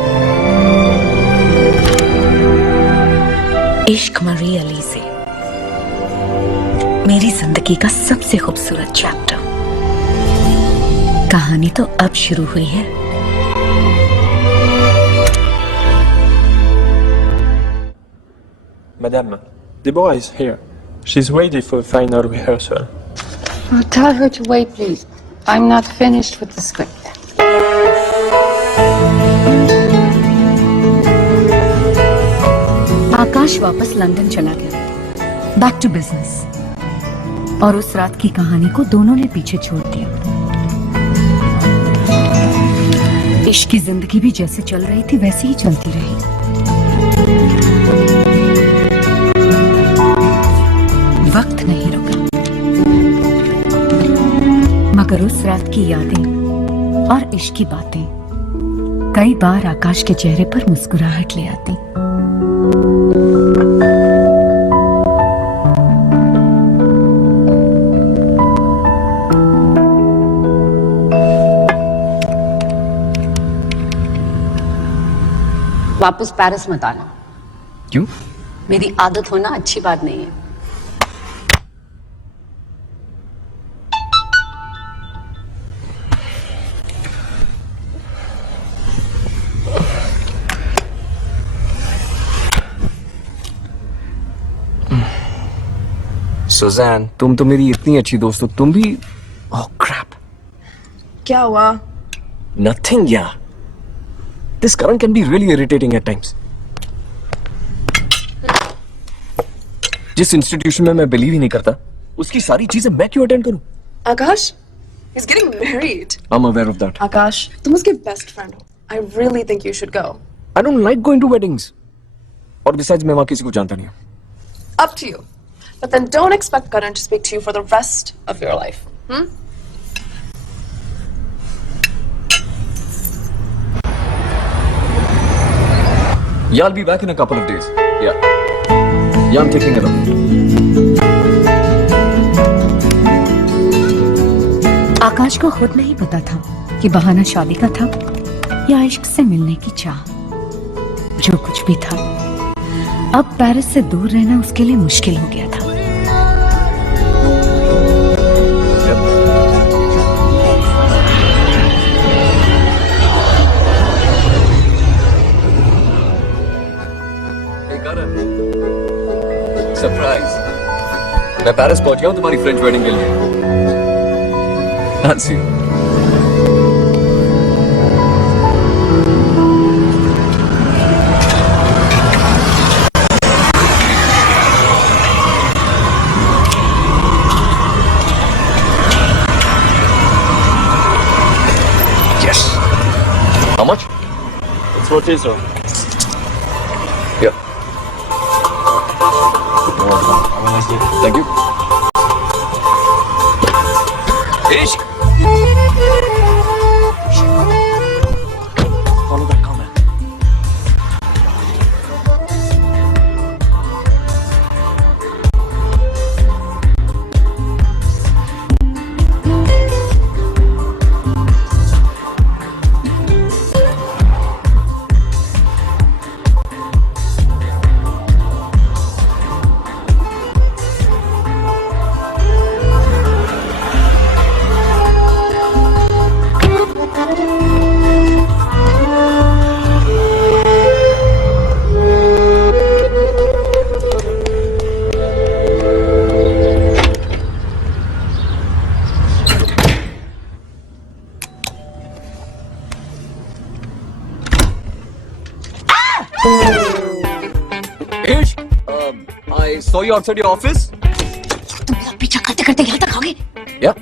इश्क मरी अली से मेरी जिंदगी का सबसे खूबसूरत चैप्टर. कहानी तो अब शुरू हुई है. Madame, Deborah is here. She's ready for final rehearsal. Oh, tell her to wait, please. I'm not finished with the script. आकाश वापस लंदन चला गया. Back to business. और उस रात की कहानी को दोनों ने पीछे छोड़ दिया। इश्क की जिंदगी भी जैसे चल रही थी वैसे ही चलती रही। वक्त नहीं रुका, मगर उस रात की यादें और इश्क की बातें कई बार आकाश के चेहरे पर मुस्कुराहट ले आती। वापस पेरिस मत आना। क्यों? मेरी आदत होना अच्छी बात नहीं है। सुजैन, तुम तो मेरी इतनी अच्छी दोस्त हो, तुम भी। ओह क्रैप। क्या हुआ? नथिंग यार। This Karan can be really irritating at times. जिस इंस्टीट्यूशन में मैं बिलीव ही नहीं करता, उसकी सारी चीजें मैं क्यों अटेंड करूं? Akash, he's getting married. I'm aware of that. Akash, तुम उसके best friend हो. I really think you should go. I don't like going to weddings. और besides मैं वहां किसी को जानता नहीं हूं. Up to you. But then don't expect Karan to speak to you for the rest of your life. Yeah, I'll be back in a couple of days. Yeah. Yeah, I'm taking it off. आकाश को खुद नहीं पता था कि बहाना शादी का था या इश्क से मिलने की चाह। जो कुछ भी था, अब पेरिस से दूर रहना उसके लिए मुश्किल हो गया था। सरप्राइज, मैं पेरिस पहुंच गया हूं तुम्हारी फ्रेंच वेडिंग के लिए। I'll see you. Yes. How much? It's for Tiso. Yeah. Thank you. Ishq. Follow that comment. Ishq, I saw you outside your office. तुम मेरा पीछा करते करते यहाँ तक आ गए। Yeah.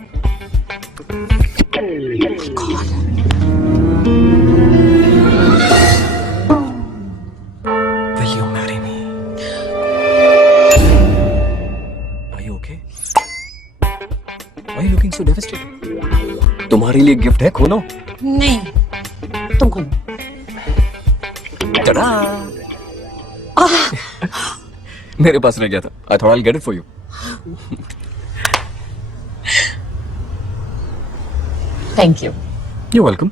Will you marry me? Are you okay? Why are you looking so devastated? तुम्हारे लिए गिफ्ट है, खोलो। नहीं, तुम खोलो। Ta-da! मेरे पास रह गया था। I thought I'll get it for you. Thank you. You're welcome.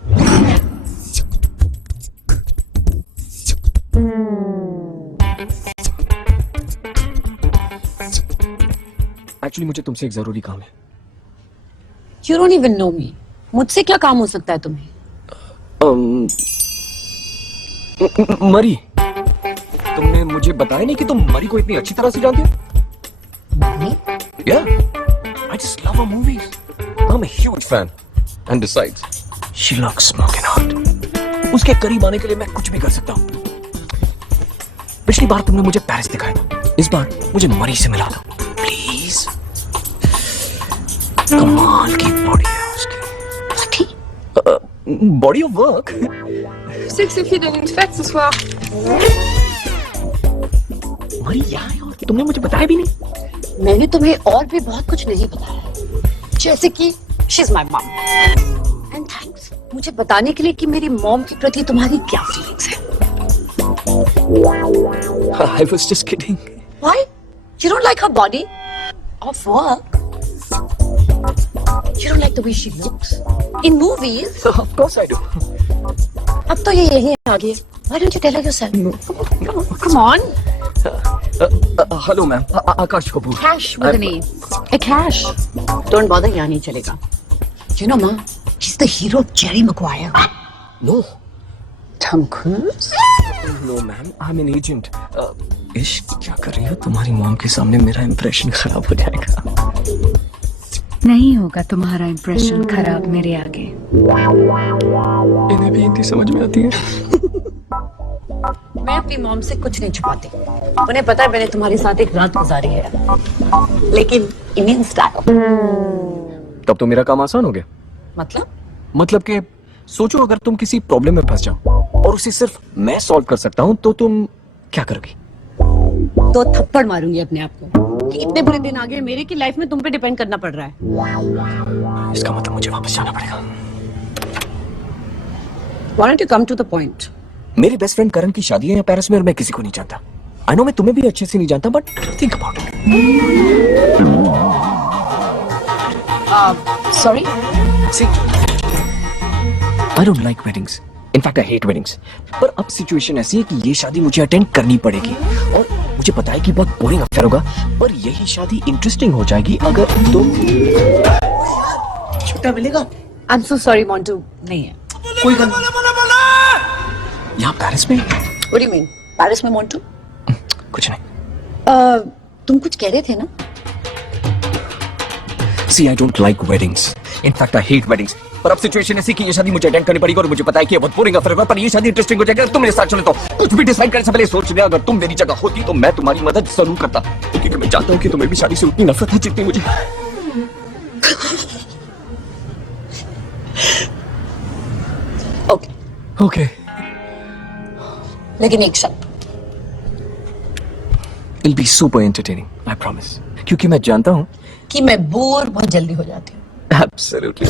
Actually, मुझे तुमसे एक जरूरी काम है। You don't even know me. मुझसे क्या काम हो सकता है तुम्हें? मरी, तुमने मुझे बताया नहीं कि तुम मरी को इतनी अच्छी तरह से जानती हो? मरी? Yeah, I just love her movies. I'm a huge fan. And besides, she looks smoking hot. उसके करीब आने के लिए मैं कुछ भी कर सकता हूँ। पिछली बार तुमने मुझे पेरिस दिखाया था, इस बार मुझे मरी से मिला दो, प्लीज। कमाल की बॉडी है उसकी। Body of work. Je sais que Sophie donne une fête ce soir. मरी यहाँ है और तुमने मुझे बताया भी नहीं। मैंने तुम्हें और भी बहुत कुछ नहीं बताया, जैसे कि she is my mom and thanks मुझे बताने के लिए कि मेरी मॉम के प्रति तुम्हारी क्या फीलिंग्स है। I was just kidding. Why? You don't like her body of work? You don't like the way she looks in movies? Of course I do. अब तो ये यही आ गई है. Why don't you tell her yourself? Come on. Hello ma'am. Akash Kapoor. Cash with an A. A cash. Don't bother, यहाँ नहीं चलेगा. You know, Ma, he's the hero of Jerry Maguire. No. Tom Cruise? No ma'am. I'm an agent. इश्क क्या कर रही हो? तुम्हारी mom के सामने मेरा इंप्रेशन खराब हो जाएगा। नहीं होगा तुम्हारा इंप्रेशन खराब मेरे आगे। इन्हें भी हिंदी समझ में आती है। मैं अपनी मॉम से कुछ नहीं छुपाती। उन्हें पता है मैंने तुम्हारे साथ एक रात गुजारी है, लेकिन इंडियन स्टाइल। तब तो मेरा काम आसान हो गया। मतलब कि सोचो अगर तुम किसी प्रॉब्लम में फंस जाओ और उसे सिर्फ मैं सॉल्व कर सकता हूँ तो तुम क्या करोगी? तो थप्पड़ मारूंगी अपने आप को कि इतने बुरे दिन आ गए मेरे की लाइफ में तुम पे डिपेंड करना पड़ रहा है। इसका मतलब मुझे वापस जाना पड़ेगा। Why don't you come to the point? मेरी बेस्ट फ्रेंड करण की शादी है यहाँ पेरिस में और मैं किसी को नहीं जानता। आई नो मैं तुम्हें भी अच्छे से नहीं जानता but think about it. Sorry? See, I don't like weddings. In fact, I hate weddings. पर अब सिचुएशन ऐसी है कि ये शादी मुझे अटेंड करनी पड़ेगी और मुझे पता है कि बहुत बोरिंग अफेयर होगा पर यही शादी इंटरेस्टिंग हो जाएगी अगर तुम छुट्टा मिलेगा? I'm so sorry, Montu. नहीं है। कोई गल नहीं। यहाँ पेरिस में? What do you mean? Paris में Montu? कुछ नहीं। तुम कुछ कह रहे थे ना? See, I don't like weddings. In fact, I hate weddings. पर अब सिचुएशन ऐसी कि ये शादी मुझे अटेंड करनी पड़ेगी और मुझे पता है कि ये बहुत बोरिंग अफेयर होगा पर ये शादी इंटरेस्टिंग हो जाएगी अगर तुम मेरे साथ चले तो कुछ भी डिसाइड करने से पहले सोच ले अगर तुम मेरी जगह होती तो मैं तुम्हारी मदद जरूर करता क्योंकि मैं जानता हूँ कि तुम्हें भी शादी से उतनी नफरत है जितनी मुझे। Okay. लेकिन एक शर्त। It'll be super entertaining, I promise. क्योंकि मैं जानता हूँ कि मैं बोर बहुत जल्दी हो जाती हूँ। Absolutely.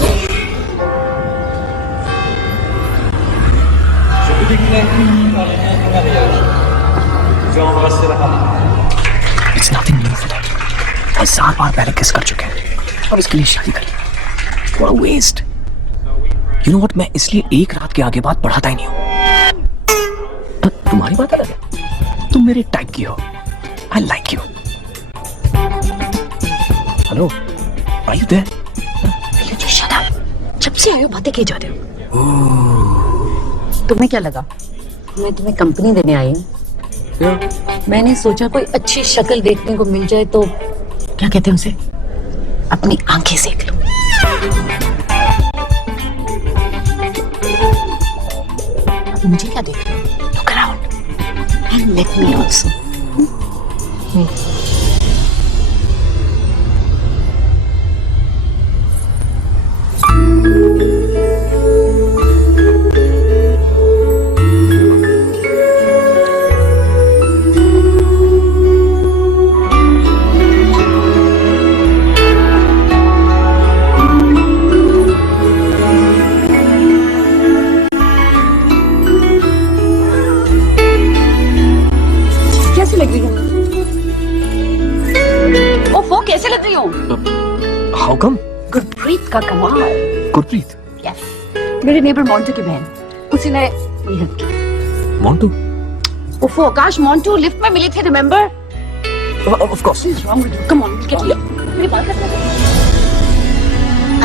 It's nothing new for that. 1000 बार पहले किस कर चुके हैं और इसके लिए शादी कर ली। What a waste. You know what? मैं इसलिए एक रात के आगे बात बढ़ाता ही नहीं हूँ। तुम्हारी बात अलग है। तुम मेरे टाइप की हो। I like you. Hello. Are you there? Shut up. जब से आए हो बातें किए जा रहे हो। तुम्हें क्या लगा मैं तुम्हें कंपनी देने आई हूँ? मैंने सोचा कोई अच्छी शक्ल देखने को मिल जाए तो क्या कहते हैं उसे अपनी आंखें सेक लो। अब मुझे क्या देख रहे हो? Look around and let me also. कैसी लग रही हूँ? ओफो कैसे लग रही हूँ? How come? गुरप्रीत का कमाल। गुरप्रीत? Yes. मेरे नेबर मोंटू की बहन, उसी ने ये हद की। मोंटू? ओफो आकाश मोंटू लिफ्ट में मिली थी, remember? Of course. What's wrong with you? Come on, get here. मेरी बात करते हैं।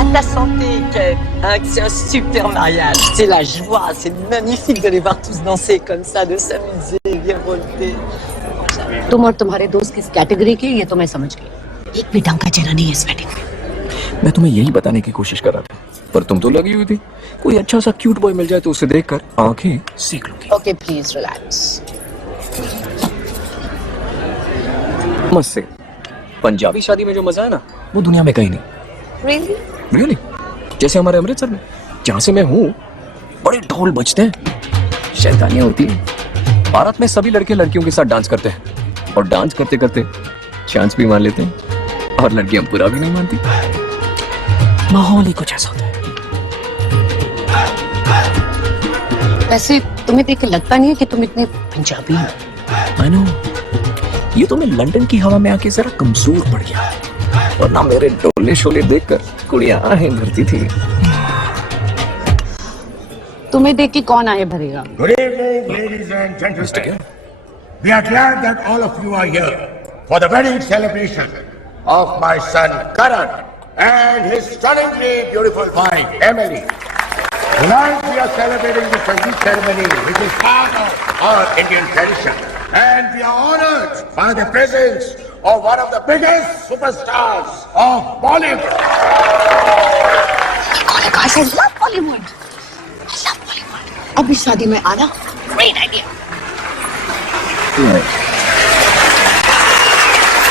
À ta santé, Kev. Hein, que c'est un super mariage. C'est la joie, c'est magnifique de les voir tous danser comme ça, de s'amuser, virevolter. तुम और तुम्हारे दोस्त किस category के ये तो मैं समझ गई। एक भी ढंग का चेहरा नहीं है इस वेडिंग में। मैं तुम्हें यही बताने की कोशिश कर रहा था पर तुम तो लगी हुई थी कोई अच्छा सा क्यूट बॉय मिल जाए तो उसे देखकर आंखें सेक लूंगी। Okay, please relax. मस्त से पंजाबी शादी में जो मजा है ना वो दुनिया में कहीं नहीं। Really? रियली जैसे हमारे अमृतसर में जहाँ से मैं हूँ बड़े ढोल बजते हैं, शैतानियाँ होती हैं। भारत में सभी लड़के लड़कियों के साथ डांस करते हैं और डांस करते करते चांस भी मान लेते हैं और लड़कियां बुरा भी नहीं मानती। माहौल ही कुछ ऐसा होता है। वैसे तुम्हें देख के लगता नहीं है कि तुम इतने पंजाबी हो। I know, ये तो मैं लंदन की हवा में आके जरा कमजोर पड़ गया, वरना मेरे डोले शोले देखकर कुड़ियां आहें भरती थी। तुम्हें देख के कौन आए भरेगा? Good evening, ladies and gentlemen. We are glad that all of you are here for the wedding celebration of my son Karan and his stunningly beautiful wife Emily. Tonight we are celebrating the Sangeet ceremony, which is part of our Indian tradition, and we are honored by the presence of one of the biggest superstars of Bollywood. Guys, I love Bollywood. I love Bollywood. अभी शादी में आना, great idea.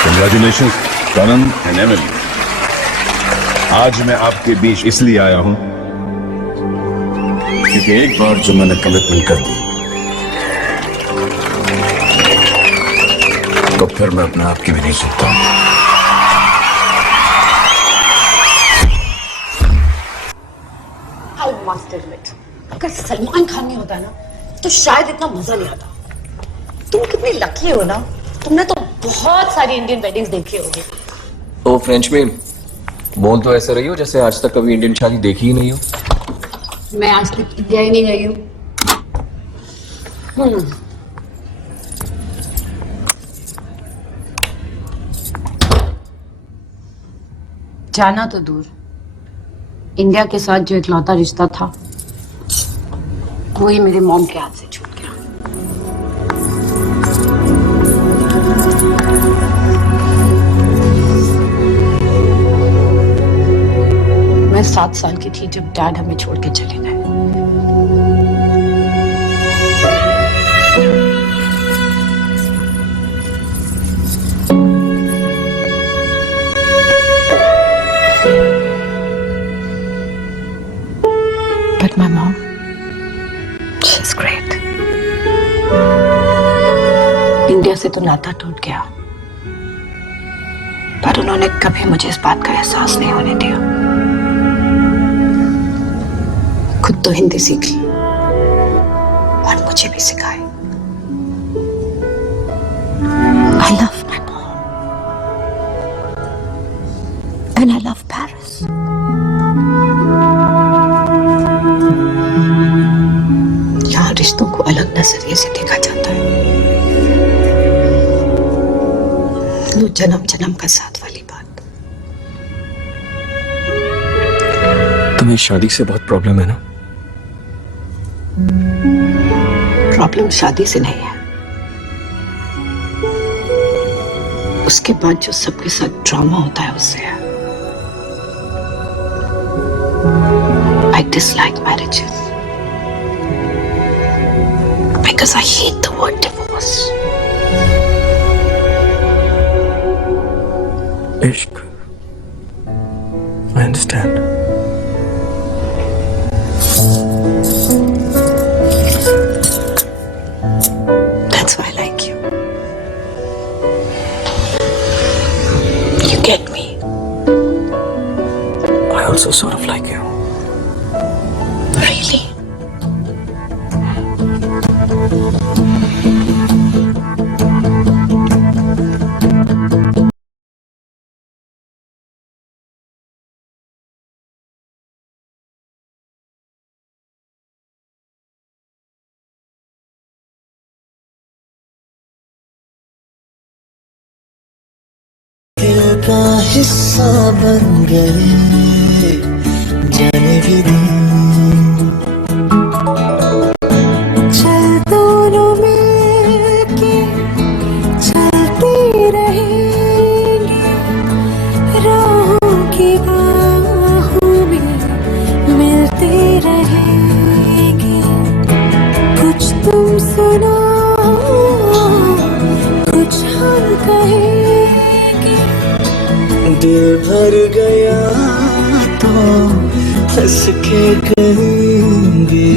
Congratulations, Karan and Emily. आज मैं आपके बीच इसलिए आया हूं क्योंकि एक बार जो मैंने कमिटमेंट कर दी तो फिर मैं अपने आप की भी नहीं सुनता। I must admit, अगर सलमान खान नहीं होता ना तो शायद इतना मजा नहीं आता। तुम कितनी लकी हो ना, तुमने तो बहुत सारी इंडियन वेडिंग्स देखी होगी। ओ फ्रेंच में बोल तो ऐसे रही हो जैसे आज तक कभी इंडियन शादी देखी ही नहीं हो। मैं आज तक इंडिया ही नहीं गई हूँ। जाना तो दूर, इंडिया के साथ जो इकलौता रिश्ता था वही मेरी मॉम के हाथ से छूट गया। मैं 7 साल की थी जब डैड हमें छोड़ के चले गए। But my mom, she's great. India से तो नाता टूट गया, पर उन्होंने कभी मुझे इस बात का एहसास नहीं होने दिया। खुद तो हिंदी सीखी और मुझे भी सिखाई। I love my mom and I love Paris. यहाँ रिश्तों को अलग नजरिए से देखा जाता है। लो जन्म जन्म का साथ वाली बात। तुम्हें शादी से बहुत प्रॉब्लम है ना? प्रॉब्लम शादी से नहीं है, उसके बाद जो सबके साथ ड्रामा होता है उससे है। I dislike marriages because I hate the word divorce. इश्क, I understand. That's why I like you. You get me. I also sort of like you. Really? का हिस्सा बन गए जाने भी चल दोनों मिलके चलते रहेंगे राहों की बाहों में मिलते रहेंगे। कुछ तुम सुना कुछ हम कहेंगे, दिल भर गया तो हंस के कहेंगे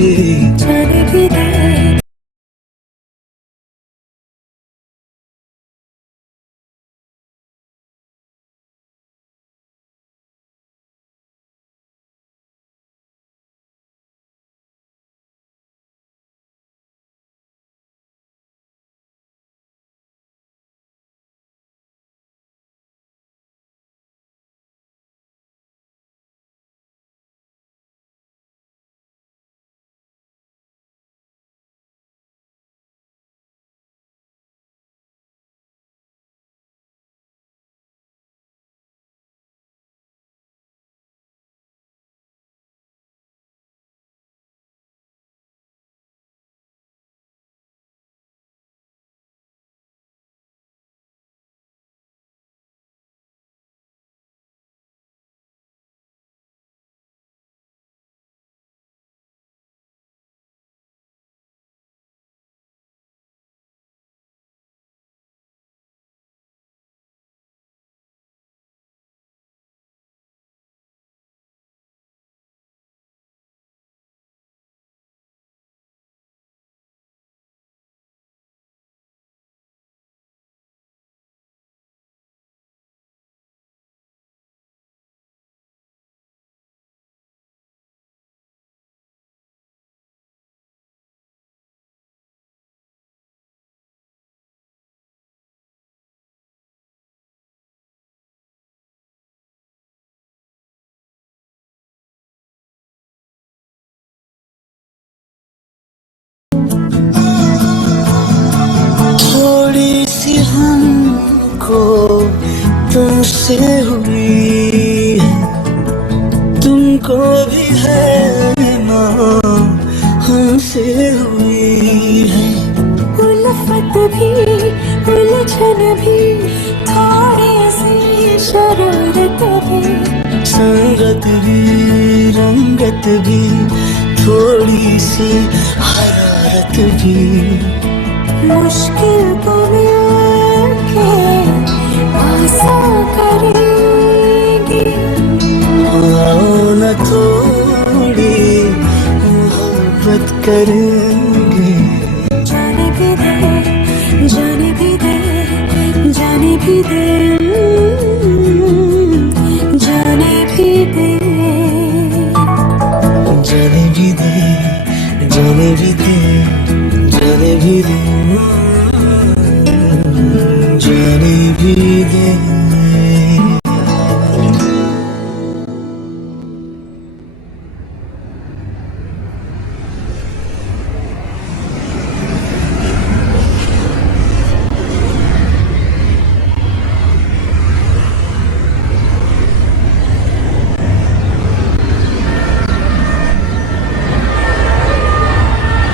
जाने भी दे थोड़ी सी हमको तुमसे हुई है तुमको भी है ना हमसे हुई है उल्फत भी उलझन भी थोड़ी सी शरारत भी संगत भी रंगत भी थोड़ी सी हरारत भी मुश्किल को मिलके आसान करेंगे आओ न थोड़ी मोहब्बत करेंगे जाने भी दे जाने भी दे जाने भी दे जाने भी दे जाने भी दे जाने भी दे जाने भी दे जाने भी दे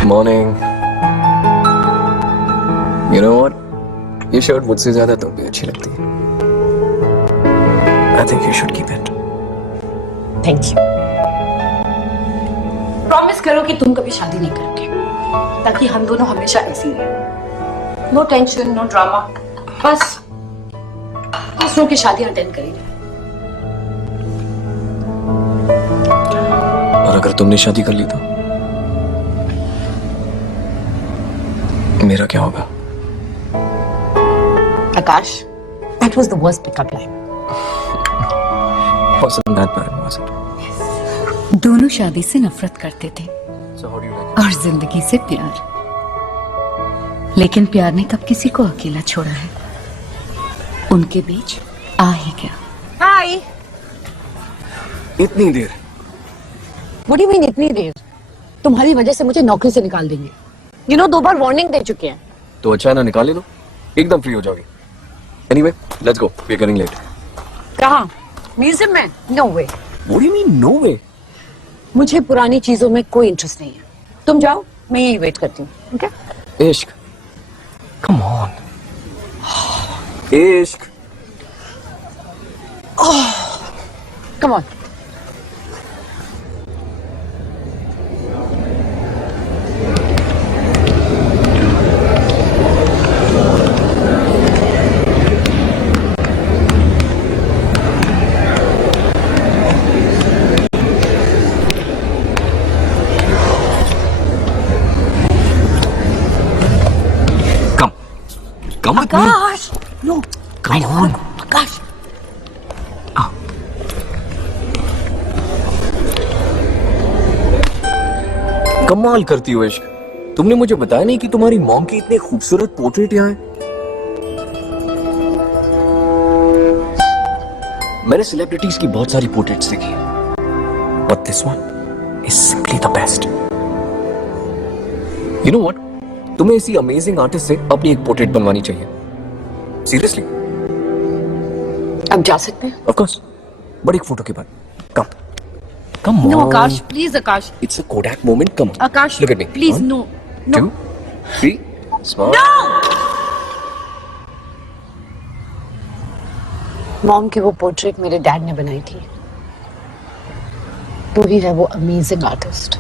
मॉर्निंग You know what? ये शर्ट मुझसे ज्यादा तुम्हें अच्छी लगती है. I think you should keep it. Thank you. Promise करो कि तुम कभी शादी नहीं करोगे, ताकि हम दोनों हमेशा ऐसे ही रहें। नो टेंशन, नो ड्रामा, बस दूसरों की शादी अटेंड करेंगे। और अगर तुमने शादी कर ली तो मेरा क्या होगा? Akash, that was the worst pickup line. Wasn't that bad, was it? दोनों शादी से नफरत करते थे So how do you like और जिंदगी से प्यार, लेकिन प्यार ने कब किसी को अकेला छोड़ा है? उनके बीच आ ही क्या? Hi. it? इतनी देर? What do you mean इतनी देर? तुम्हारी वजह से मुझे नौकरी से निकाल देंगे। You know, 2 बार वार्निंग दे चुके हैं। तो अच्छा है ना, निकाल लो, एकदम फ्री हो जाओगे। Anyway, let's go. We're getting late. कहाँ? म्यूजियम में? No way. What do you mean no way? मुझे पुरानी चीजों में कोई इंटरेस्ट नहीं है। तुम जाओ, मैं यही वेट करती हूँ। Okay? इश्क, come on. इश्क, Come on. Come with me. Akash! No. Come on. Akash! कमाल करती हो इश्क। तुमने मुझे बताया नहीं कि तुम्हारी मॉम की इतने खूबसूरत पोर्ट्रेट यहाँ है। मैंने सेलिब्रिटीज की बहुत सारी पोर्ट्रेट्स देखी हैं, but this one is simply the best. You know what? तुम्हें इसी अमेजिंग आर्टिस्ट से अपनी एक पोर्ट्रेट बनवानी चाहिए। सीरियसली। अब जा सकते हैं? Of course. बड़ी एक फोटो के बाद। Come No, on. Akash, please, Akash. It's a Kodak moment. Come on. Akash, Look at me. please, 1, no. No. 2, 3. Smile. Mom की वो पोर्ट्रेट मेरे डैड ने बनाई थी। तो ही है वो amazing artist.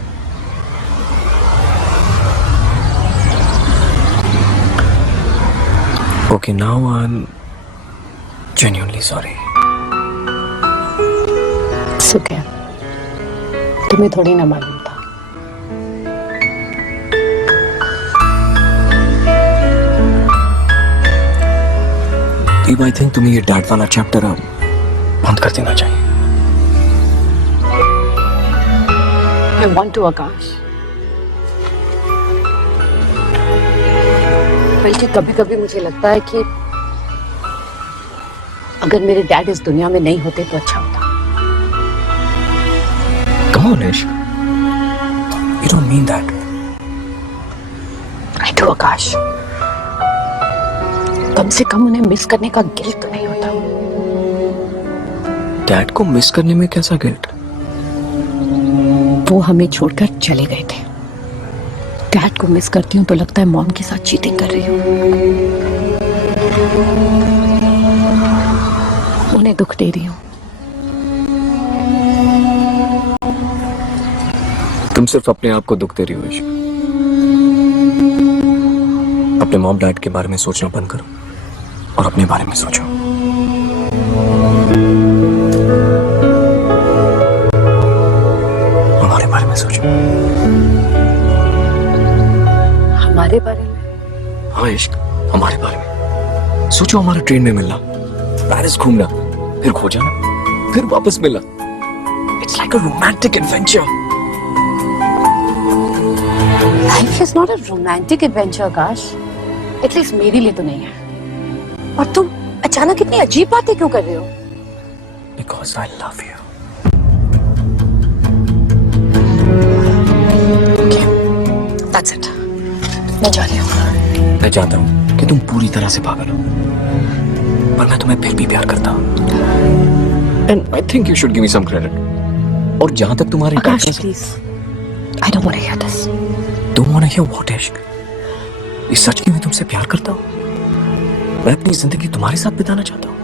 Okay, now I'm genuinely sorry. सुके तुम्हें थोड़ी ना मालूम था। दीप, I think तुम्हें ये डैड वाला चैप्टर बंद कर देना चाहिए। I want to, Akash. बल्कि कभी कभी मुझे लगता है कि अगर मेरे डैड इस दुनिया में नहीं होते तो अच्छा होता। Come on, Ishq. You don't mean that. I do, Akash. कम से कम उन्हें मिस करने का गिल्ट तो नहीं होता। डैड को मिस करने में कैसा गिल्ट? वो हमें छोड़कर चले गए थे। डैड को मिस करती हूँ तो लगता है मॉम के साथ चीटिंग कर रही हूँ। उन्हें दुख दे रही हूँ। तुम सिर्फ अपने आप को दुख दे रही हो इश्क। अपने मॉम डैड के बारे में सोचना बंद करो और अपने बारे में सोचो। हमारे बारे में सोचो। हमारे बारे में? हाँ इश्क, हमारे बारे में सोचो। हमारा ट्रेन में मिलना, पेरिस घूमना, फिर खो जाना, फिर वापस मिलना। It's like a romantic adventure. Life is not a romantic adventure, Akash. At least मेरे लिए तो नहीं है। और तुम अचानक इतनी अजीब बातें क्यों कर रहे हो? Because I love you. Okay, that's it. मैं जा रही हूँ। मैं जानता हूँ कि तुम पूरी तरह से पागल हो, पर मैं तुम्हें फिर भी प्यार करता हूँ। And I think you should give me some credit. और जहाँ तक तुम्हारी Akash, please. I don't want to hear this. Don't want to hear what, इश्क? ये सच कि मैं तुमसे प्यार करता हूँ। मैं अपनी जिंदगी तुम्हारे साथ बिताना चाहता हूँ।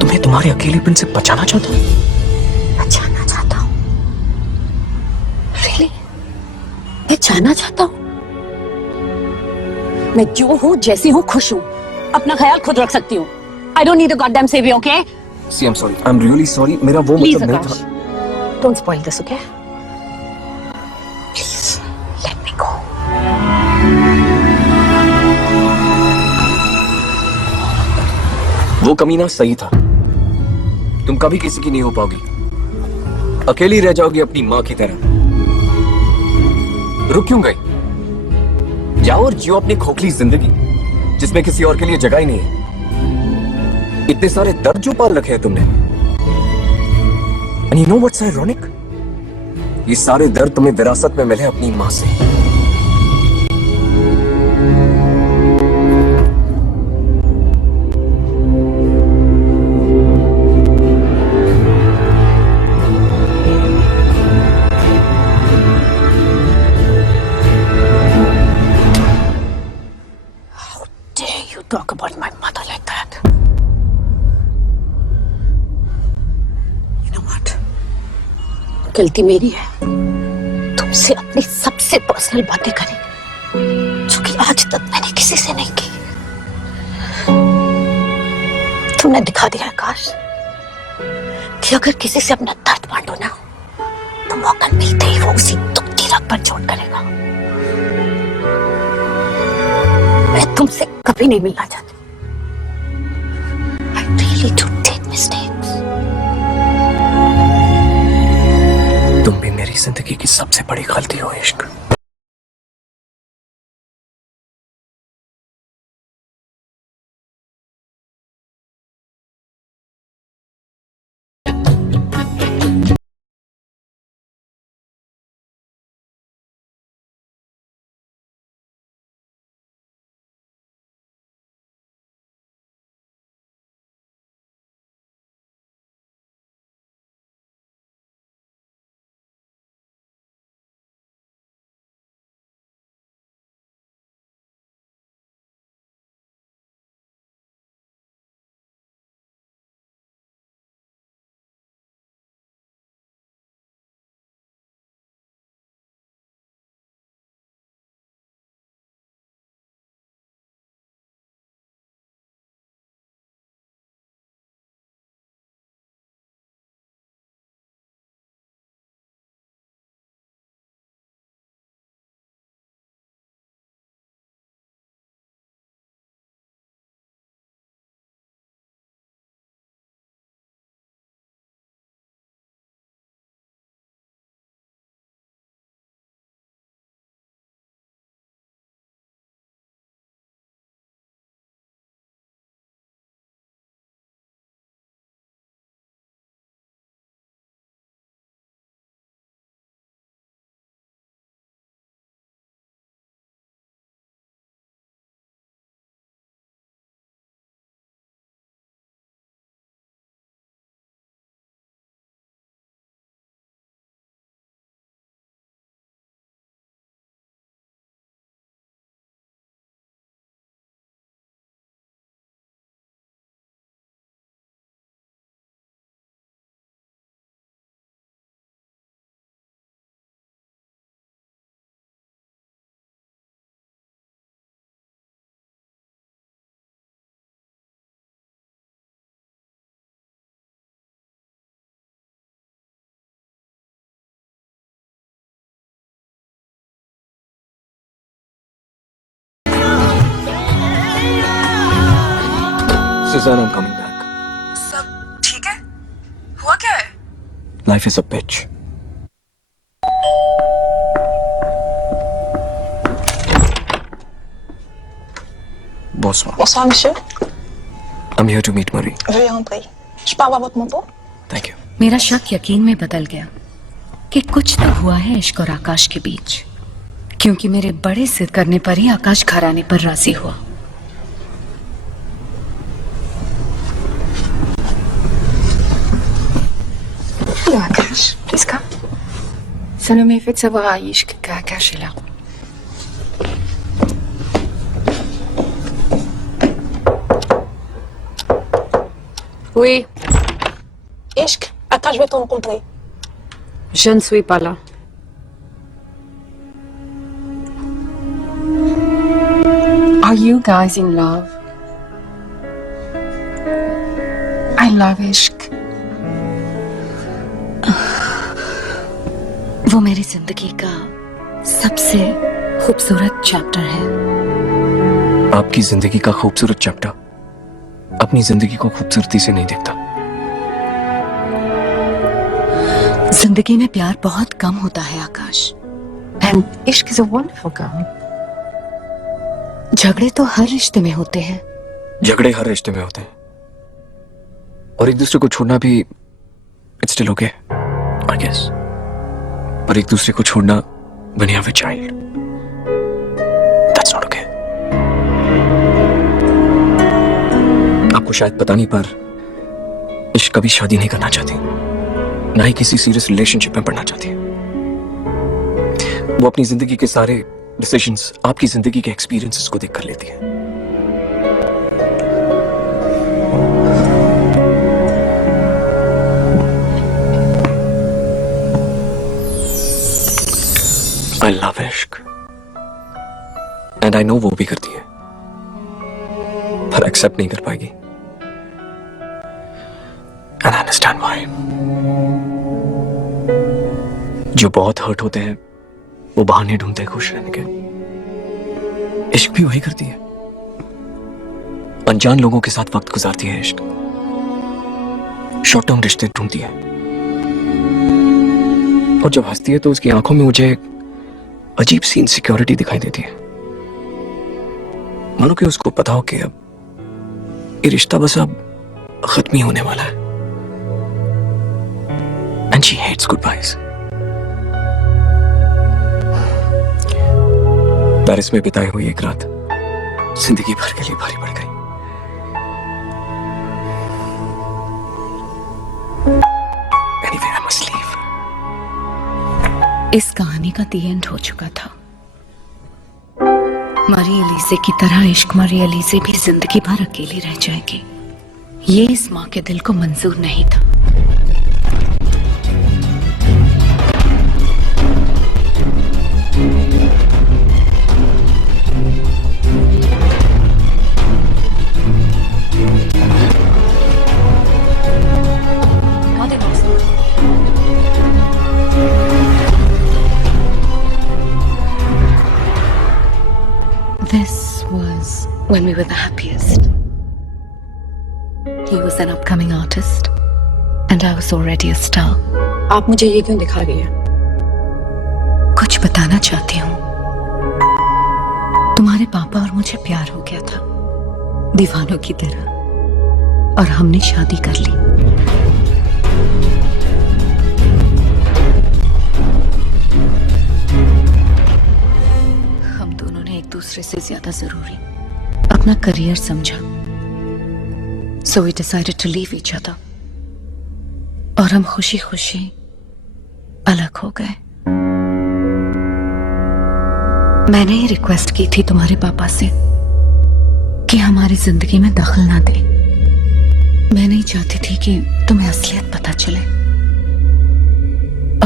तुम्हें तुम्हारे अकेलेपन से बचाना चाहता हूँ। बचाना चाहता हूँ? Really? मैं जाना चाहता हूँ? मैं जो हूँ, जैसी हूँ, खुश हूँ। अपना ख्याल खुद रख सकती हूँ। I don't need a goddamn savior, okay? See, I'm sorry. I'm really sorry. मेरा वो Please, मतलब नहीं Akash. था। Don't spoil this, okay? Please, let me go. वो कमीना सही था। तुम कभी किसी की नहीं हो पाओगी। अकेली रह जाओगी अपनी माँ की तरह। रुक क्यों गई? जाओ और जियो अपनी खोखली जिंदगी, जिसमें किसी और के लिए जगह ही नहीं है। इतने सारे दर्द जो पाल रखे हैं तुमने। And you know what's ironic? ये सारे दर्द तुम्हें विरासत में मिले अपनी माँ से। How dare you talk about my mother like that? You know what? गलती मेरी है। तुमसे अपनी सबसे पर्सनल बातें करी, जो कि आज तक मैंने किसी से नहीं की। तुमने दिखा दिया आकाश कि अगर किसी से अपना दर्द बांटो ना, तो मौका मिलते ही वो उसी दुखती रग पर चोट करेगा। मैं तुमसे कभी नहीं मिलना चाहती। I really do take mistakes. तुम भी मेरी जिंदगी की सबसे बड़ी गलती हो इश्क। Suzanne, I'm coming back. सब ठीक है? हुआ क्या है? Life is a bitch. Bonsoir. Bonsoir, monsieur. I'm here to meet Marie. Veuillez entrer. Je peux avoir votre manteau? Thank you. मेरा शक यकीन में बदल गया कि कुछ तो हुआ है इश्क और आकाश के बीच, क्योंकि मेरे बड़े सिर करने पर ही आकाश घर आने पर राजी हुआ। Hello, Akash. Please come. Salomé fait savoir à Ishq qu'Akash est là. Oui, Ishq, Akash veut te rencontrer. je ne suis pas là. Are you guys in love? I love Ishq. वो मेरी जिंदगी का सबसे खूबसूरत चैप्टर है। आपकी जिंदगी का खूबसूरत चैप्टर अपनी जिंदगी को खूबसूरती से नहीं देखता। जिंदगी में प्यार बहुत कम होता है आकाश। And Ishq is a wonderful girl. झगड़े तो हर रिश्ते में होते हैं। झगड़े हर रिश्ते में होते हैं और एक दूसरे को छोड़ना भी it's still okay I guess, पर एक दूसरे को छोड़ना when you have a child, that's not okay. आपको शायद पता नहीं पर इश्क कभी शादी नहीं करना चाहती, ना ही किसी सीरियस रिलेशनशिप में पड़ना चाहती। वो अपनी जिंदगी के सारे डिसीजंस आपकी जिंदगी के एक्सपीरियंसेस को देख कर लेती है। I love इश्क एंड आई नो वो भी करती है, पर एक्सेप्ट नहीं कर पाएगी। And I understand why. जो बहुत हर्ट होते हैं वो बहाने ढूंढते हैं खुश रहने के। इश्क भी वही करती है, अनजान लोगों के साथ वक्त गुजारती है इश्क, शॉर्ट टर्म रिश्ते ढूंढती है, और जब हंसती है तो उसकी आंखों में मुझे एक अजीब सी इनसिक्योरिटी दिखाई देती है, मानो कि उसको पता हो कि अब ये रिश्ता बस अब खत्म ही होने वाला है। And she hates goodbyes. Paris में बिताई हुई एक रात जिंदगी भर के लिए भारी पड़ गई। Anyway, I must leave. इस कहानी का दी एंड हो चुका था। मारी एलिसे की तरह इश्क मारी एलिसे भी जिंदगी भर अकेली रह जाएगी। ये इस माँ के दिल को मंजूर नहीं था। This was when we were the happiest. He was an upcoming artist, and I was already a star. आप मुझे ये क्यों दिखा रही है? कुछ बताना चाहती हूँ। तुम्हारे पापा और मुझे प्यार हो गया था, दीवानों की तरह, और हमने शादी कर ली। हम दोनों ने एक दूसरे से ज्यादा जरूरी अपना करियर समझा। So we decided to leave each other. और हम खुशी खुशी अलग हो गए। मैंने ही रिक्वेस्ट की थी तुम्हारे पापा से कि हमारी जिंदगी में दखल ना दे। मैं नहीं चाहती थी कि तुम्हें असलियत पता चले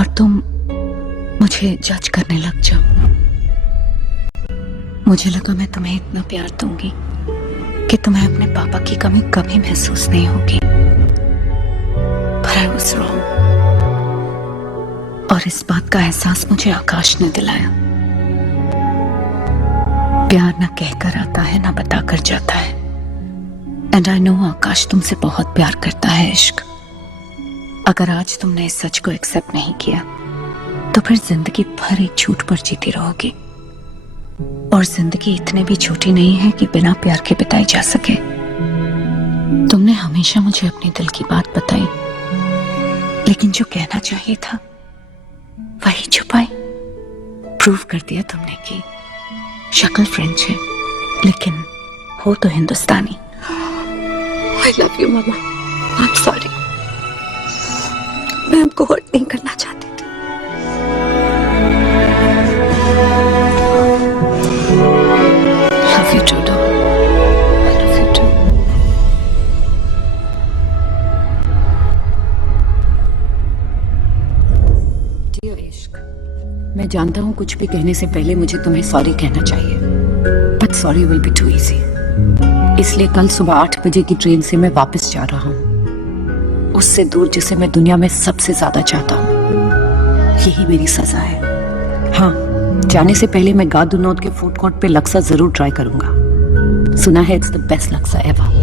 और तुम मुझे जज करने लग जाओ। मुझे लगा मैं तुम्हें इतना प्यार दूंगी कि तुम्हें अपने पापा की कमी कभी महसूस नहीं होगी। But I was wrong. और इस बात का एहसास मुझे आकाश ने दिलाया। प्यार ना कहकर आता है, ना बताकर जाता है। एंड आई नो आकाश तुमसे बहुत प्यार करता है इश्क। अगर आज तुमने इस सच को एक्सेप्ट नहीं किया तो फिर जिंदगी भर एक झूठ पर जीती रहोगी। और जिंदगी इतनी भी छोटी नहीं है कि बिना प्यार के बिताई जा सके। तुमने हमेशा मुझे अपने दिल की बात बताई, लेकिन जो कहना चाहिए था वही छुपाई। प्रूव कर दिया तुमने कि शक्ल फ्रेंच है लेकिन हो तो हिंदुस्तानी। I love you, mama. I'm sorry। मैं आपको हर्ट नहीं करना चाहती थी। Love you too, darling। I love you too। Dear इश्क, मैं जानता हूँ कुछ भी कहने से पहले मुझे तुम्हें सॉरी कहना चाहिए, but sorry will be too easy. इसलिए कल सुबह 8 बजे की ट्रेन से मैं वापस जा रहा हूँ, उससे दूर जिसे मैं दुनिया में सबसे ज्यादा चाहता हूँ। यही मेरी सजा है। हाँ, जाने से पहले मैं गादू नॉर्थ के फूड कोर्ट पे लक्सा जरूर ट्राई करूंगा। सुना है इट्स द बेस्ट लक्सा एवर।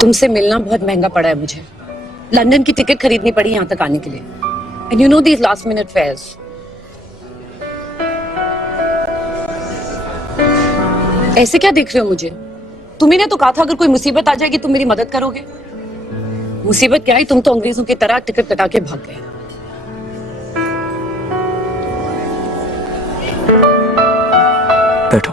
तुमसे मिलना बहुत महंगा पड़ा है मुझे। लंदन की टिकट खरीदनी पड़ी यहाँ तक आने के लिए। And you know these last minute fares. ऐसे क्या देख रहे हो मुझे? तुम्ही ने तो कहा था अगर कोई मुसीबत आ जाएगी तुम मेरी मदद करोगे। मुसीबत क्या है, तुम तो अंग्रेजों की तरह टिकट कटा के भाग गए। बैठो।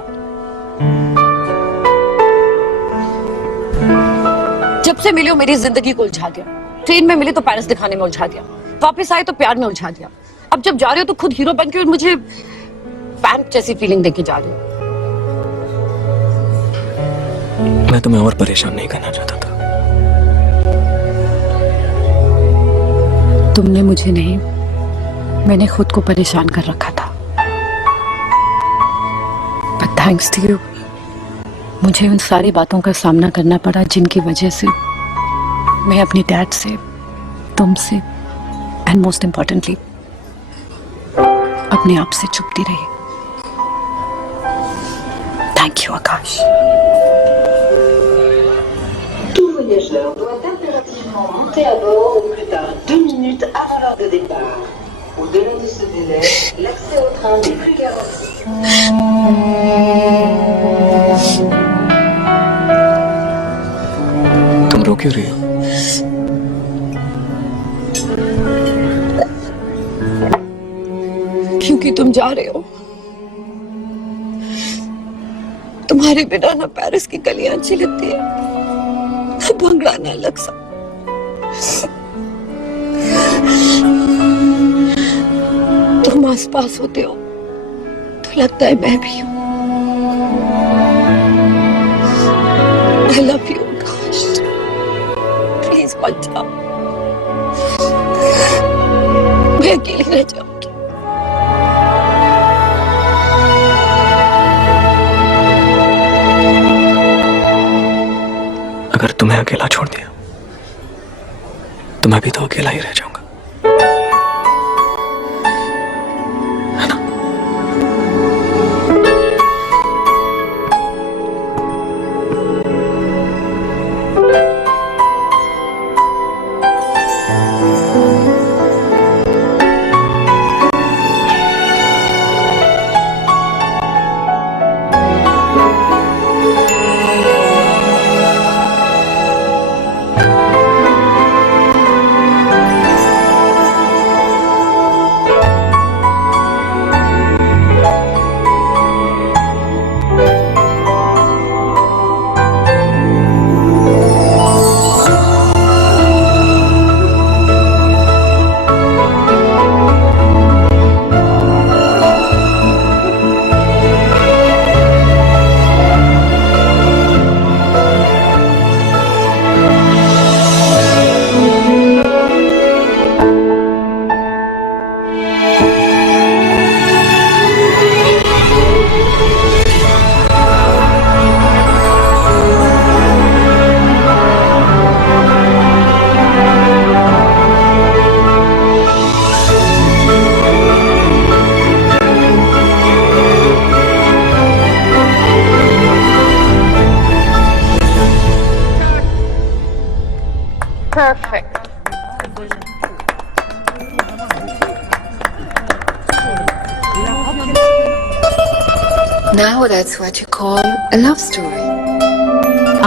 जब से मिले हो मेरी जिंदगी को उलझा गया। ट्रेन में मिले तो पेरिस दिखाने में उलझा दिया, वापस आए तो प्यार में उलझा दिया, अब जब जा रहे हो तो खुद हीरो बन के मुझे पैंट जैसी फीलिंग देके जा रहे हो। मैं तुम्हें और परेशान नहीं करना चाहता था। तुमने मुझे नहीं, मैंने खुद को परेशान कर रखा था। बट थैंक्स टू यू मुझे उन सारी बातों का सामना करना पड़ा जिनकी वजह से मैं अपने डैड से, तुमसे एंड मोस्ट इम्पोर्टेंटली अपने आप से छुपती रही। Thank you Akash. Tout voyageur doit impérativement monter à bord au plus tard 2 minutes avant l'heure de départ. Au-delà de ce délai, l'accès au train n'est plus garanti. तुम रो क्यों रही हो? क्योंकि तुम जा रहे हो। तुम्हारे बिना ना पेरिस की गलियां अच्छी लगती है, ना भंगड़ा ना लक्सा। तुम आस पास होते हो तो लगता है मैं भी हूं। I love you, gosh. Please मत जाओ, मैं अकेली रह जाऊंगी। अगर तुम्हें अकेला छोड़ दिया तो मैं भी तो अकेला ही रह जाऊंगा। Perfect. Now that's what you call a love story.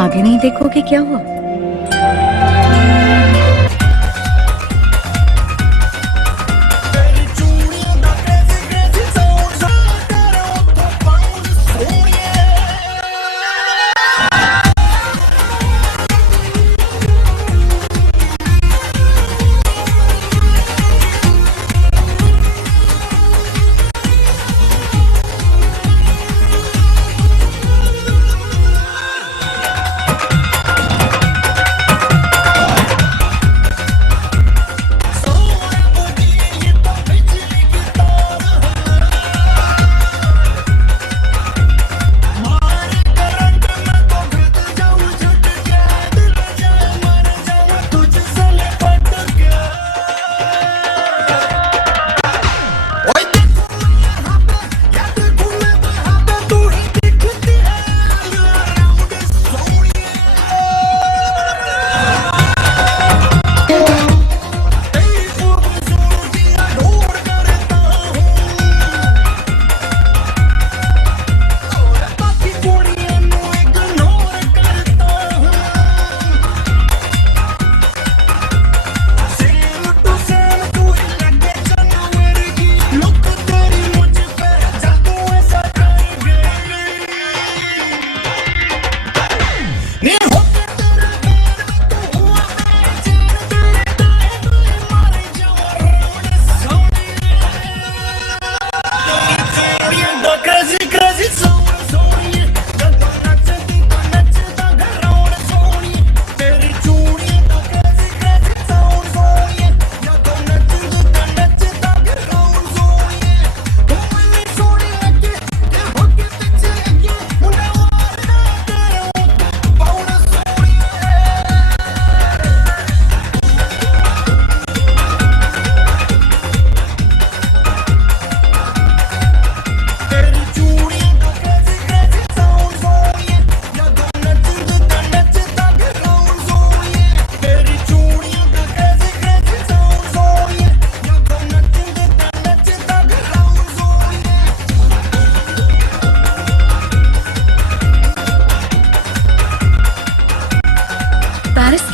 आगे नहीं देखोगे क्या हुआ?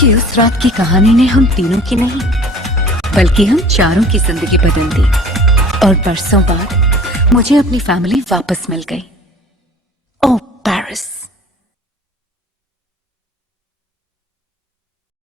क्योंकि उस रात की कहानी ने हम तीनों की नहीं बल्कि हम चारों की जिंदगी बदल दी और बरसों बाद मुझे अपनी फैमिली वापस मिल गई। ओह पेरिस,